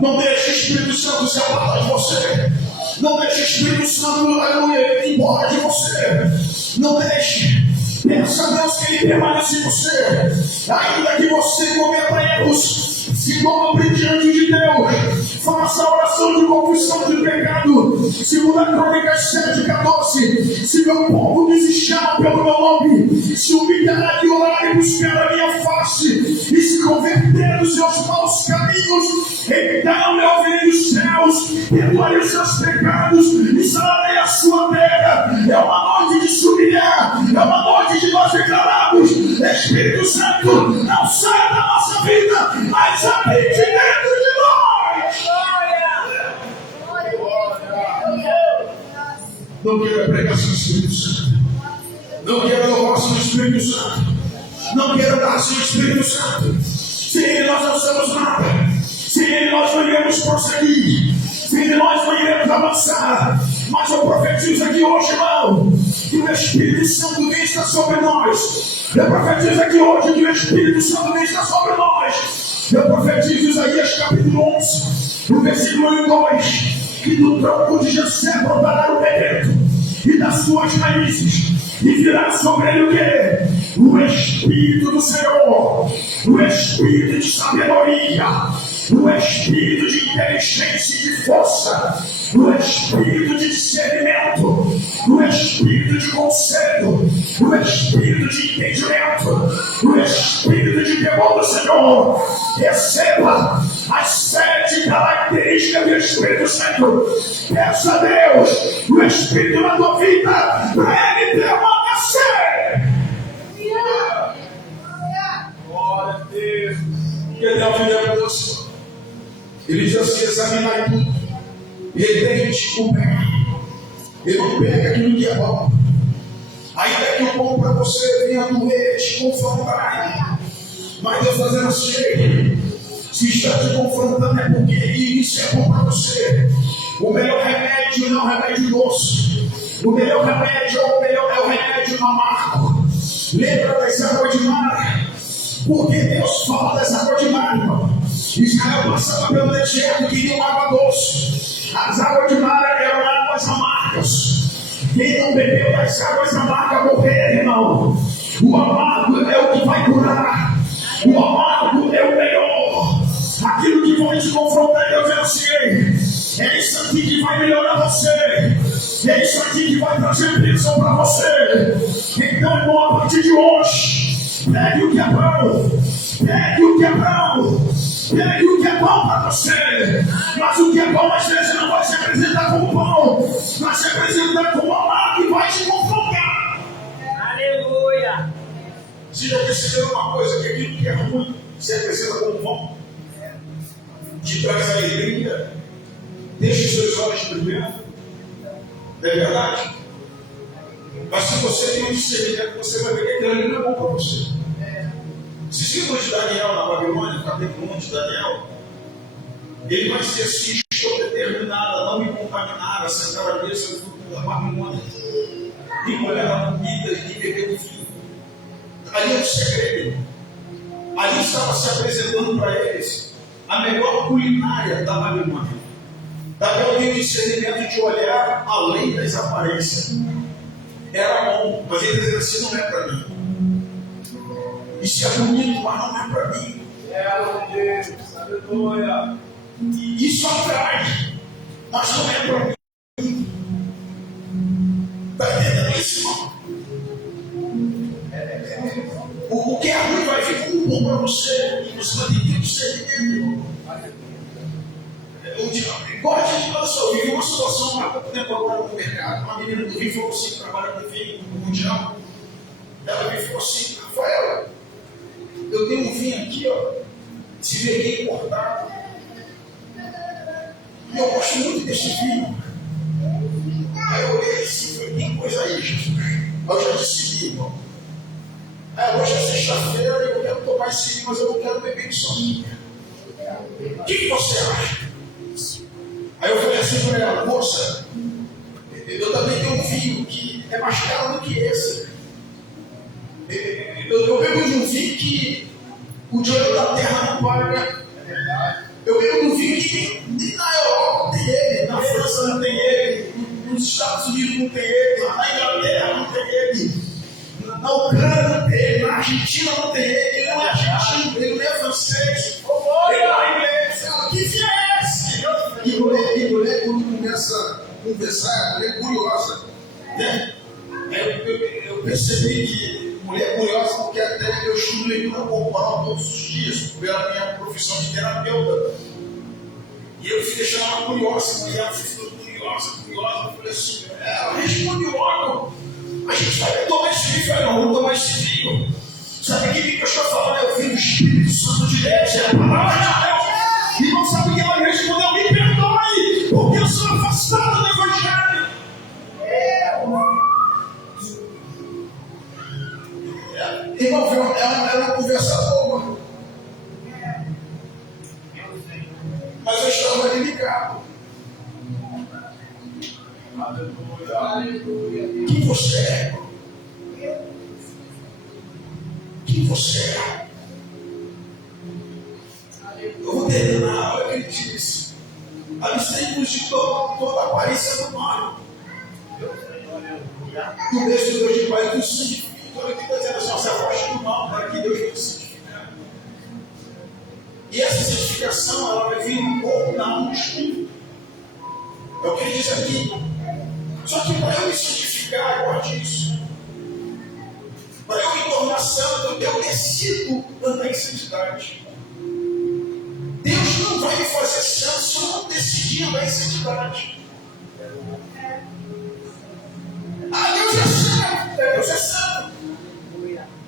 Não deixe o Espírito Santo se apartar de você. Não deixe o Espírito Santo, aleluia, ir embora de você. Não deixe. Peça a Deus que Ele permaneça em você. Ainda que você cometa erros, se dobre diante de Deus. Faça a oração de confissão de pecado. Segunda Crônicas 7:14. Se meu povo que se chama pelo meu nome se humilhar e orar e buscar a minha face e se converter dos seus maus caminhos, então eu ouvirei dos céus, perdoarei os seus pecados e sararei a sua terra. É uma noite de se humilhar, é uma noite de nós declararmos: Espírito Santo, não saia da nossa vida, mas habite dentro de nós. Não quero pregar sem o Espírito Santo, não quero louvar sem o Espírito Santo, não quero dar sem o Espírito Santo. Sem Ele nós não somos nada, sem Ele nós não iremos prosseguir, sem Ele nós não iremos avançar. Mas eu profetizo aqui hoje, irmão, que o Espírito Santo vem estar sobre nós. Eu profetizo aqui hoje que o Espírito Santo vem estar sobre nós. Eu profetizo Isaías capítulo 11, no versículo 2, que do tronco de Jessé brotará o rebento, e das suas raízes, e virá sobre ele o quê? O Espírito do Senhor, o Espírito de sabedoria, o Espírito de inteligência e de força, o Espírito de discernimento, o Espírito de conselho, o Espírito de entendimento, o Espírito de temor do Senhor. Receba as 7 características do Espírito Santo. Peça a Deus o Espírito na tua vida para ele permanecer. Glória a Deus. Que ele é o filho da Deus. Ele diz assim: examinar tudo. Ele tem o pé. Ele não pega aquilo que é bom. Ainda que o bom para você venha doer, te confrontar. Mas Deus está dizendo assim: se está te confrontando é porque isso é bom para você. O melhor remédio não é o remédio doce. O melhor remédio é o remédio amargo. Lembra das águas de mar? Porque Deus fala das águas de mar, irmão. Israel passava pelo deserto e queria uma água doce. As águas de mar eram águas amargas. Quem não bebeu das águas amargas morreu, irmão. O amargo é o que vai curar. O amargo é o melhor. Aquilo que vai te confrontar, Deus é assim: é isso aqui que vai melhorar você. É isso aqui que vai trazer bênção para você. Então, irmão, a partir de hoje, pegue o que é bom. Pegue o que é bom. Pegue o que é bom para você. Mas o que é bom às vezes não vai se apresentar como bom, vai se apresentar como amargo e vai te confrontar. Aleluia. Se já perceberam uma coisa, que aquilo que é ruim se apresenta como bom, te traz alegria, deixa os seus olhos brilhando. Não é verdade? Mas se você tem um discernimento, você vai ver que aquilo ali não é bom para você. Se livro de Daniel na Babilônia, capítulo 1 de Daniel, ele vai ser assim: estou determinado a não me contaminar, a sentar à mesa do fruto da Babilônia, e molhar a comida e beber o vinho. Ali é um segredo. Ali estava se apresentando para eles a melhor culinária da Babilônia. Daniel tem o discernimento de olhar além das aparências. Era bom, mas ele dizia assim: não é para mim. Isso é bonito, mas não é para mim. É, Deus, aleluia. Isso atrai, mas não é para mim. Está entendendo isso, irmão? O que é ruim vai vir como bom para você. E você vai ter que ter discernimento, irmão. Eu vivi uma situação há pouco tempo agora no mercado. Uma menina do Rio falou assim: trabalha com vinho no Mundial. Ela me falou assim: Rafael, eu tenho um vinho aqui, ó, se veio importado. E eu gosto muito desse vinho. Aí eu olhei assim: tem coisa aí, Jesus. Eu já decidi, irmão. Hoje é sexta-feira e eu quero tomar esse vinho, mas eu não quero beber isso sozinho. O que você acha? Aí eu falei assim para ela: moça, eu também tenho um vinho que é mais caro do que esse. Eu bebo de um vinho que o dinheiro da terra não paga. Eu bebo de um vinho que na Europa tem ele, na França não tem ele, nos Estados Unidos não tem ele, na Inglaterra não tem ele, na Ucrânia não tem ele, na Argentina não tem ele. Ele não é argentino, ele não é francês, ele não é inglês. Que vinho é esse? conversar, mulher curiosa. Né? Eu percebi que mulher curiosa não quer até que eu estudo leitura corporal todos os dias, pela minha profissão de terapeuta. E eu fui deixando ela curiosa, mas ela ficou curiosa. Eu falei assim, ela responde logo. A gente vai tomar esse vinho, eu não vou tomar esse vinho. Sabe o que eu estou falando? Eu vi o Espírito Santo de Deus, é a palavra de Deus. E não sabe o que ela me respondeu? Me perdoe, porque eu sou afastado do Evangelho. Irmão, é uma conversa boa. Mas eu estava delicado. Quem você é? Quem você é? Eu vou terminar a hora que ele disse: abstemos de toda a aparência do mal. Do mesmo Deus de Pai que o santifica. Olha o que está dizendo assim: se afaste do mal para que Deus te santificar. E essa santificação ela vai vir no corpo, na alma e no espírito. É o que ele diz aqui. Só que para eu me santificar, guarde isso. Para eu me tornar santo, eu decido andar em santidade. Deus não vai me fazer santo se eu não decidir andar em santidade. Deus é santo.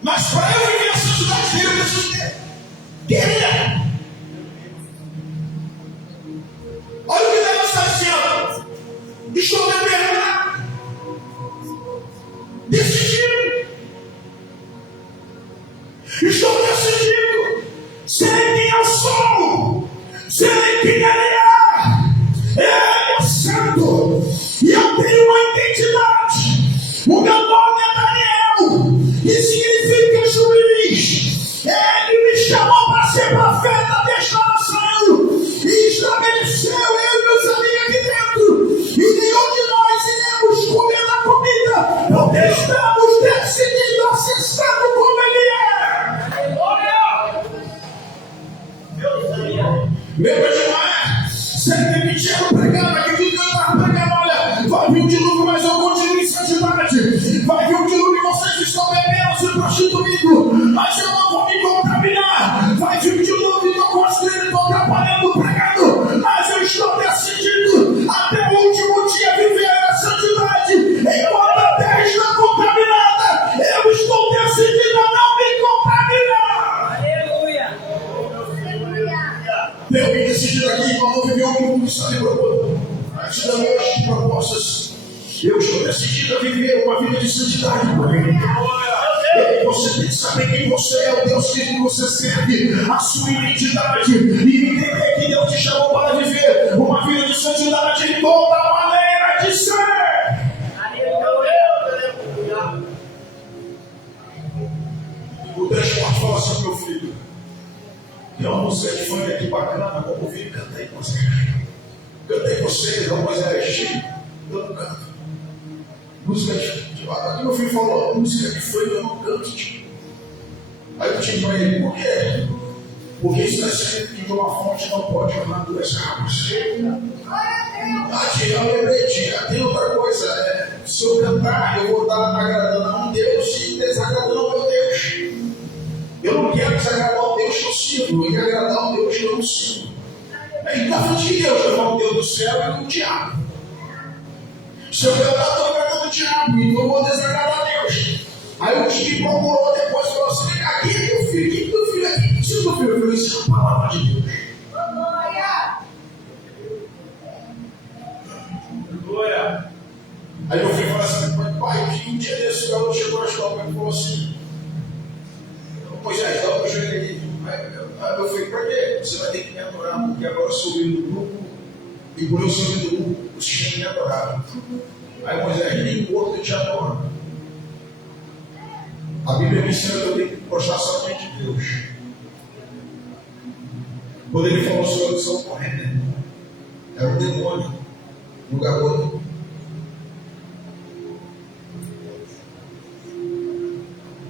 Mas para eu viver a santidade dele, eu preciso querer. Olha o que Deus está dizendo. Estou determinado. Decidido. Estou decidido. Serei quem eu sou. Serei quem ele é. Ele é santo. E eu tenho uma identidade. O meu nome é Daniel. Que significa juiz. Ele me chamou para ser profeta desta nação. E estabeleceu eu e meus amigos aqui dentro. E nenhum de nós iremos comer da comida. Porque estamos decididos a ser santo como ele é. Meu irmão, você tem que te pregando aqui tudo que eu estava pregando. Olha, vai vir um dilúvio, mas eu continuo em santidade. Vai vir um dilúvio e vocês estão bebendo, se prostituindo, mas eu não vou me contaminar. Vai vir um dilúvio e estou construindo, estou atrapalhando, pregando, mas eu estou decidido até o último dia viver a santidade. Enquanto a terra está contaminada, eu estou decidido a não me contaminar. Eu vim decidido aqui, vamos viver o que o Cristo está lembrando. Te dando as propostas. Eu estou decidido a viver uma vida de santidade. Você tem que saber quem você é, o Deus que você serve, a sua identidade, e entender que Deus te chamou para viver uma vida de santidade em toda maneira de ser. O transporte fala assim: meu filho, tem uma música de funk aqui bacana, vamos ouvir, cantei com você. Cantei com você, não, mas é chique, eu não canto. Música de aqui meu filho falou: música de funk eu não canto. Aí eu tive para ele: por quê? Porque isso é sempre que de uma fonte não pode jorrar duas águas. Eu lembrei, tem outra coisa, se eu cantar, eu vou estar agradando a um Deus e desagradando ao meu Deus. Eu não quero desagradar o Deus que eu sirvo, eu quero agradar o Deus que eu não sirvo. Ele está falando de Deus, eu falo o Deus do céu e do diabo. Se eu cantar, estou agradando o diabo, então eu vou desagradar a Deus. Aí o que procurou depois falou assim: vem cá, quem é teu filho? Quem é teu filho aqui? Quem é teu filho? Eu falei: isso é a palavra de Deus. Glória. Aí meu filho falou assim: pai, que um dia desse o garoto chegou na escola e falou assim: pois é, dá o meu joelho aqui. Aí meu filho: para quê? Você vai ter que me adorar, porque agora eu sou líder do grupo, e por eu ser líder do grupo, você tem que me adorar. Aí Moisés: nem morto eu te adoro. A Bíblia me ensina que eu tenho que prostrar somente de Deus. Quando ele falou sobre o São correndo, era um demônio no garoto.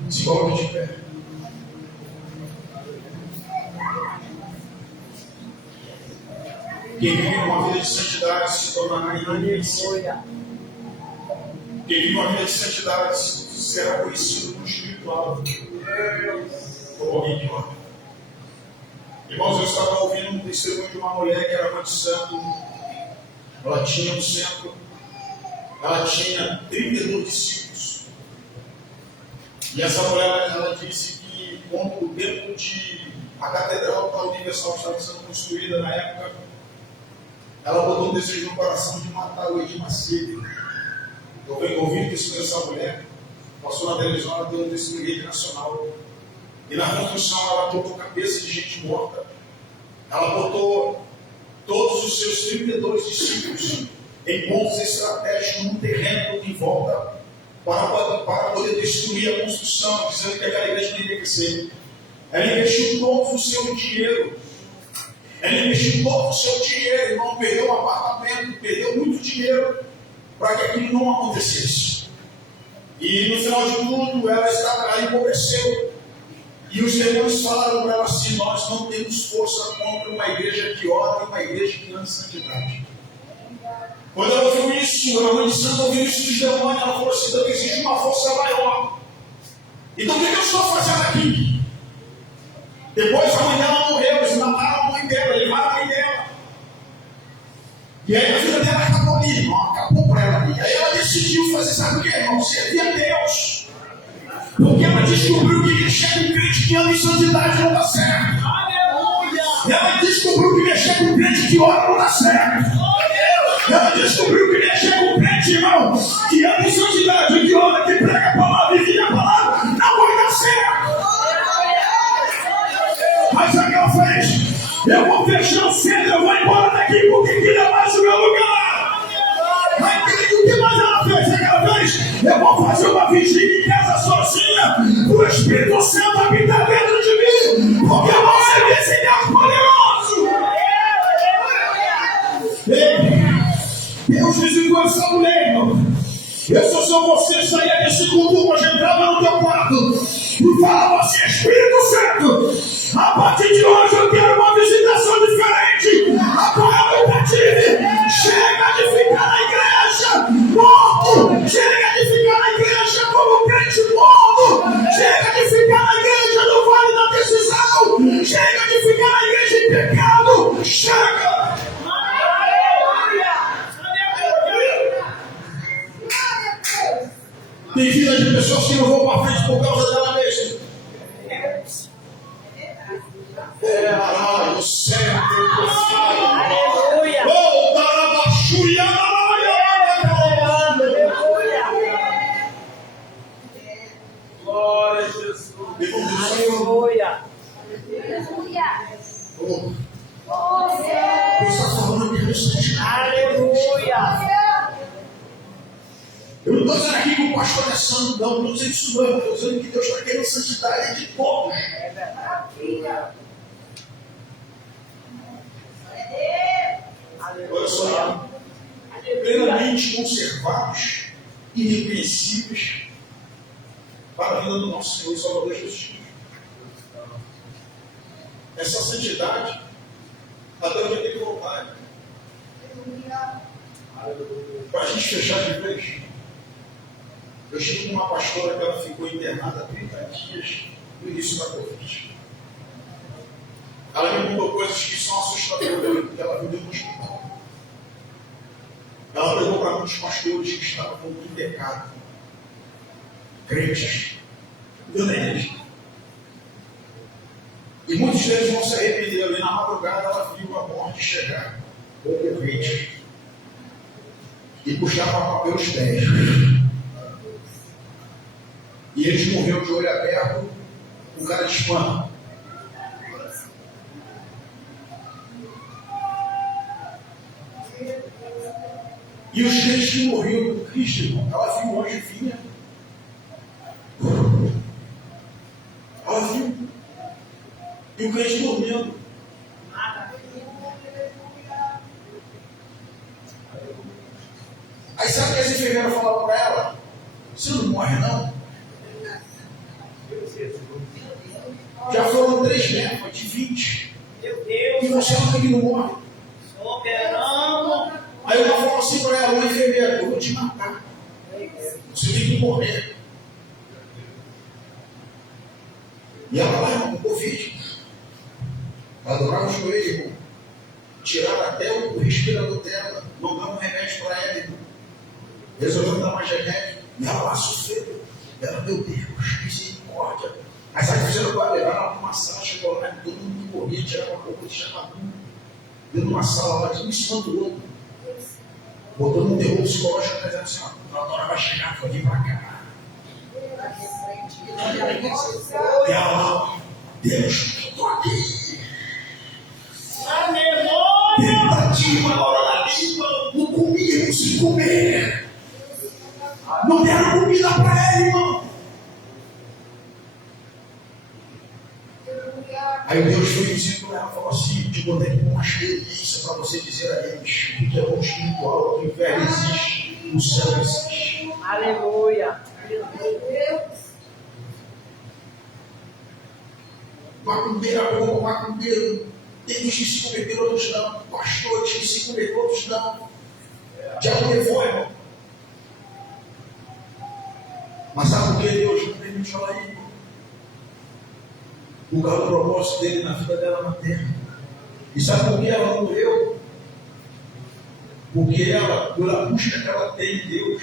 Se coloque de pé. Quem vive uma vida de santidade se tornará irrepreensível. Quem vive uma vida de santidade será conhecido como espiritual. Como alguém de ordem. Irmãos, eu estava ouvindo um testemunho de uma mulher que era mãe de santo. Ela tinha no centro, ela tinha 32 discípulos. E essa mulher, ela disse que quando o templo de a Catedral da Universal estava sendo construída na época, ela botou um desejo no coração de matar o Edir Macedo. Eu venho ouvindo isso dessa mulher, passou na televisão, ela deu um testemunho em rede nacional. E na construção ela botou cabeça de gente morta. Ela botou todos os seus 32 discípulos em pontos estratégicos no terreno em volta para poder destruir a construção, dizendo que aquela igreja não ia crescer. Ela investiu todo o seu dinheiro. Irmão, perdeu um apartamento, perdeu muito dinheiro para que aquilo não acontecesse. E no final de tudo, ela empobreceu. E os demônios falaram para ela assim: nós não temos força contra uma igreja que ora e uma igreja que anda em santidade. Quando ela ouviu isso, a mãe de santo ouviu isso dos demônios, ela falou assim: então existe uma força maior. Então o que eu estou fazendo aqui? Depois a mãe dela morreu, eles mataram a mãe dela, levaram a mãe dela. E aí a vida dela acabou ali, irmão, acabou para ela ali. Aí ela decidiu fazer, sabe o que, irmão? Servir a Deus. Porque ela descobriu que mexer com crente que anda em santidade não dá certo. Aleluia! Ela descobriu que mexer com crente que ora não dá certo. Ela descobriu que mexer com crente, irmão, que anda em santidade, que ora, que prega a palavra e vive a palavra, não vai dar certo. Mas o que ela fez? Eu vou fechar o centro, eu vou embora daqui, porque aqui não é mais o meu lugar. Mas o que mais ela fez? O que ela fez? Eu vou fazer uma vigília em casa sozinha, o Espírito Santo habitar dentro de mim, porque eu vou ser esse Deus poderoso. Deus visitou essa mulher, irmão. Eu sou você, saia desse culto, hoje entrava no teu quarto e falava assim: Espírito Santo, a partir de hoje eu quero uma visitação diferente. Agora eu cative. Chega de ficar na igreja morto. Chega de ficar na igreja como crente morto. Chega de ficar na igreja no vale da decisão. Chega de ficar na igreja em pecado. Chega. Tem vida de pessoas que não vão para frente por causa dela mesma. O céu tem que falar. Aleluia! Glória a Jesus! Aleluia! Deus está falando de santidade. Aleluia! Eu não estou dizendo aqui que o pastor é santo, não. Eu não estou dizendo isso, não. Eu estou dizendo que Deus está querendo santidade de todos. Olha só, plenamente conservados, irrepreensíveis para a vida do nosso Senhor e Salvador Jesus Cristo. Essa santidade, até onde tem que voltar. Para a gente fechar de vez, eu estive com uma pastora que ela ficou internada há 30 dias no início da Covid. Ela me contou coisas que são assustadoras, porque ela viveu no hospital. Ela pregou para muitos pastores que estavam em pecado, crentes, violentos. E muitos deles vão se arrepender. E na madrugada ela viu a morte chegar, concorrente, e puxava pelos pés. E eles morreram de olho aberto, com cara de espanto. E os crentes que morriam do Cristo, irmão, ela viu o anjo vinha. Ela viu. E o crente dormindo. Aí sabe o que as enfermeiras falavam para ela? Você não morre, não? Já foram 3 metros de 20. Meu Deus! E você não morre. Oh, meu assim para ela, uma enfermeira, eu vou te matar. Você tem que morrer. E ela lá, irmão, com Covid. Ela dobrava o joelho, irmão. Tiraram até o respirador dela. Não dava um remédio para ela, irmão. Resolveu dar mais remédio. E ela lá sofreu. Ela, meu Deus, misericórdia. Aí sabe o que fizeram para levar ela para uma sala, chegou lá, todo mundo corria, tirava a roupa, deixava tudo. Dentro de uma sala lá, tudo isso do outro. Botando um terror psicológico, mas assim, ó, a hora vai chegar, vai vir para cá. E ela lá, Deus, eu estou aqui. Tentativa na hora da língua, não comia, não se comer. Não deram comida para ele, irmão. Aí Deus foi dizer para ela, falou assim, te botei com uma experiência para você dizer a eles o que é bom espiritual, que o inferno existe, o céu existe. Aleluia. Macumbeiro, tem uns que se converteram, outros não. Pastores que se converteram, outros não. Diabo levou, irmão. Mas sabe por que Deus não permitiu ela ir? Por causa do propósito dele na vida dela na terra. E sabe por que ela não morreu? Porque ela, pela busca que ela tem em Deus,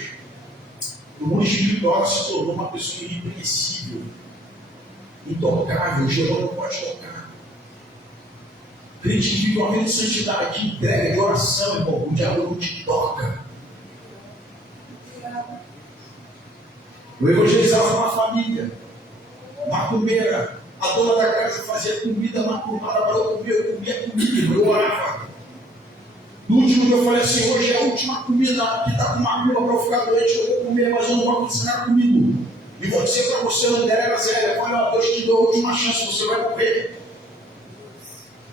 no mundo espiritual, ela se tornou uma pessoa irrepreensível, intocável. O Jeová não pode tocar. Crente que vive uma vida de santidade, de entrega, de oração, irmão. O diabo não te toca. Eu evangelizava uma família, macumbeira. A dona da casa fazia comida macumada para eu comer. Eu comia comida, eu orava. No último dia eu falei assim, hoje é a última comida que está com macumba para eu ficar doente, eu vou comer, mas eu não vou ensinar comigo. E vou dizer para você, André, Zé, olha, Deus te deu a última chance, você vai morrer.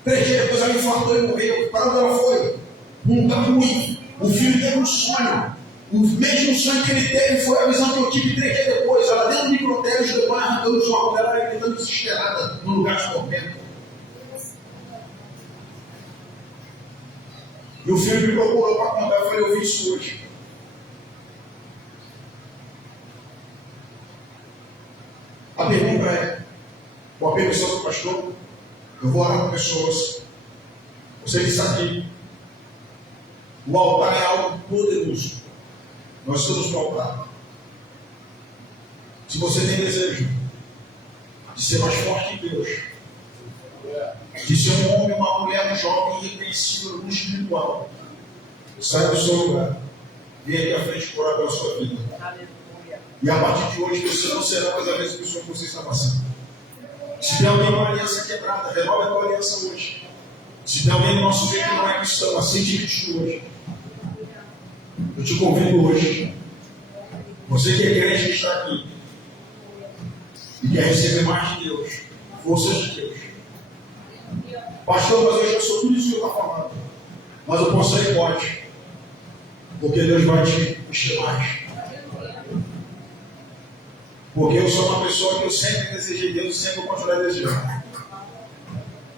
3 dias depois ela infartou e morreu. Para onde ela foi? Num lugar ruim. O filho teve um sonho. O mesmo sonho que ele teve foi a visão que eu tive 3 dias depois. Ela dentro do microtério, os demônios arrancando os olhos dela, ela gritando desesperada no lugar de tormento. E o filho me procurou para contar, eu falei, eu vi isso hoje. A pergunta é, com a permissão do pastor, eu vou orar com pessoas. Você disse aqui, o altar é algo poderoso. Nós estamos no altar. Se você tem desejo de ser mais forte que Deus, de ser um homem, uma mulher, um jovem irrepreensível no espiritual, saia do seu lugar. Venha aqui à frente orar pela sua vida. Aleluia. E a partir de hoje você não será mais a mesma pessoa que você está passando. Se tem alguém com a aliança quebrada, renove a tua aliança hoje. Se tem alguém no nosso meio que não é cristão, aceite Cristo hoje. Eu te convido hoje. Você que é crente que está aqui e quer receber mais de Deus, forças de Deus. Pastor, mas eu já sou tudo isso que eu estou falando. Mas eu posso ir, pode. Porque Deus vai te encher mais. Porque eu sou uma pessoa que eu sempre desejei Deus e sempre vou continuar desejando.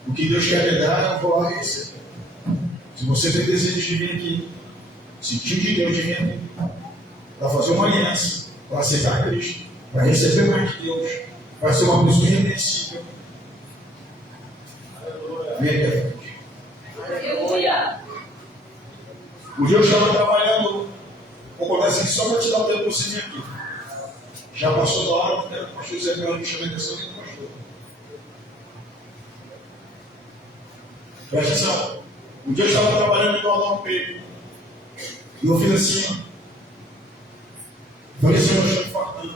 O que Deus quer me dar, eu vou lá e receber. Se você tem desejo de vir aqui, sentir de Deus de vir aqui, para fazer uma aliança, para aceitar Cristo, para receber mais de Deus, para ser uma pessoa irrepreensível, vem aqui à frente. Aleluia. O dia eu estava trabalhando, vou contar assim, só para te dar o tempo para você vir aqui. Já passou da hora, porque o pastor Zé Carlos me chamou a atenção do pastor. Presta atenção. Um dia eu estava trabalhando no Alão Pedro. E eu fiz assim, ó. Falei assim, eu estou infartando.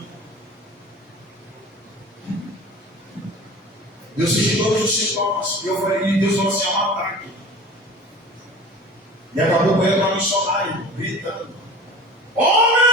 Eu senti todos os sintomas. E eu falei, e Deus falou assim, é um ataque. E acabou com ele um missionário, gritando. Homem!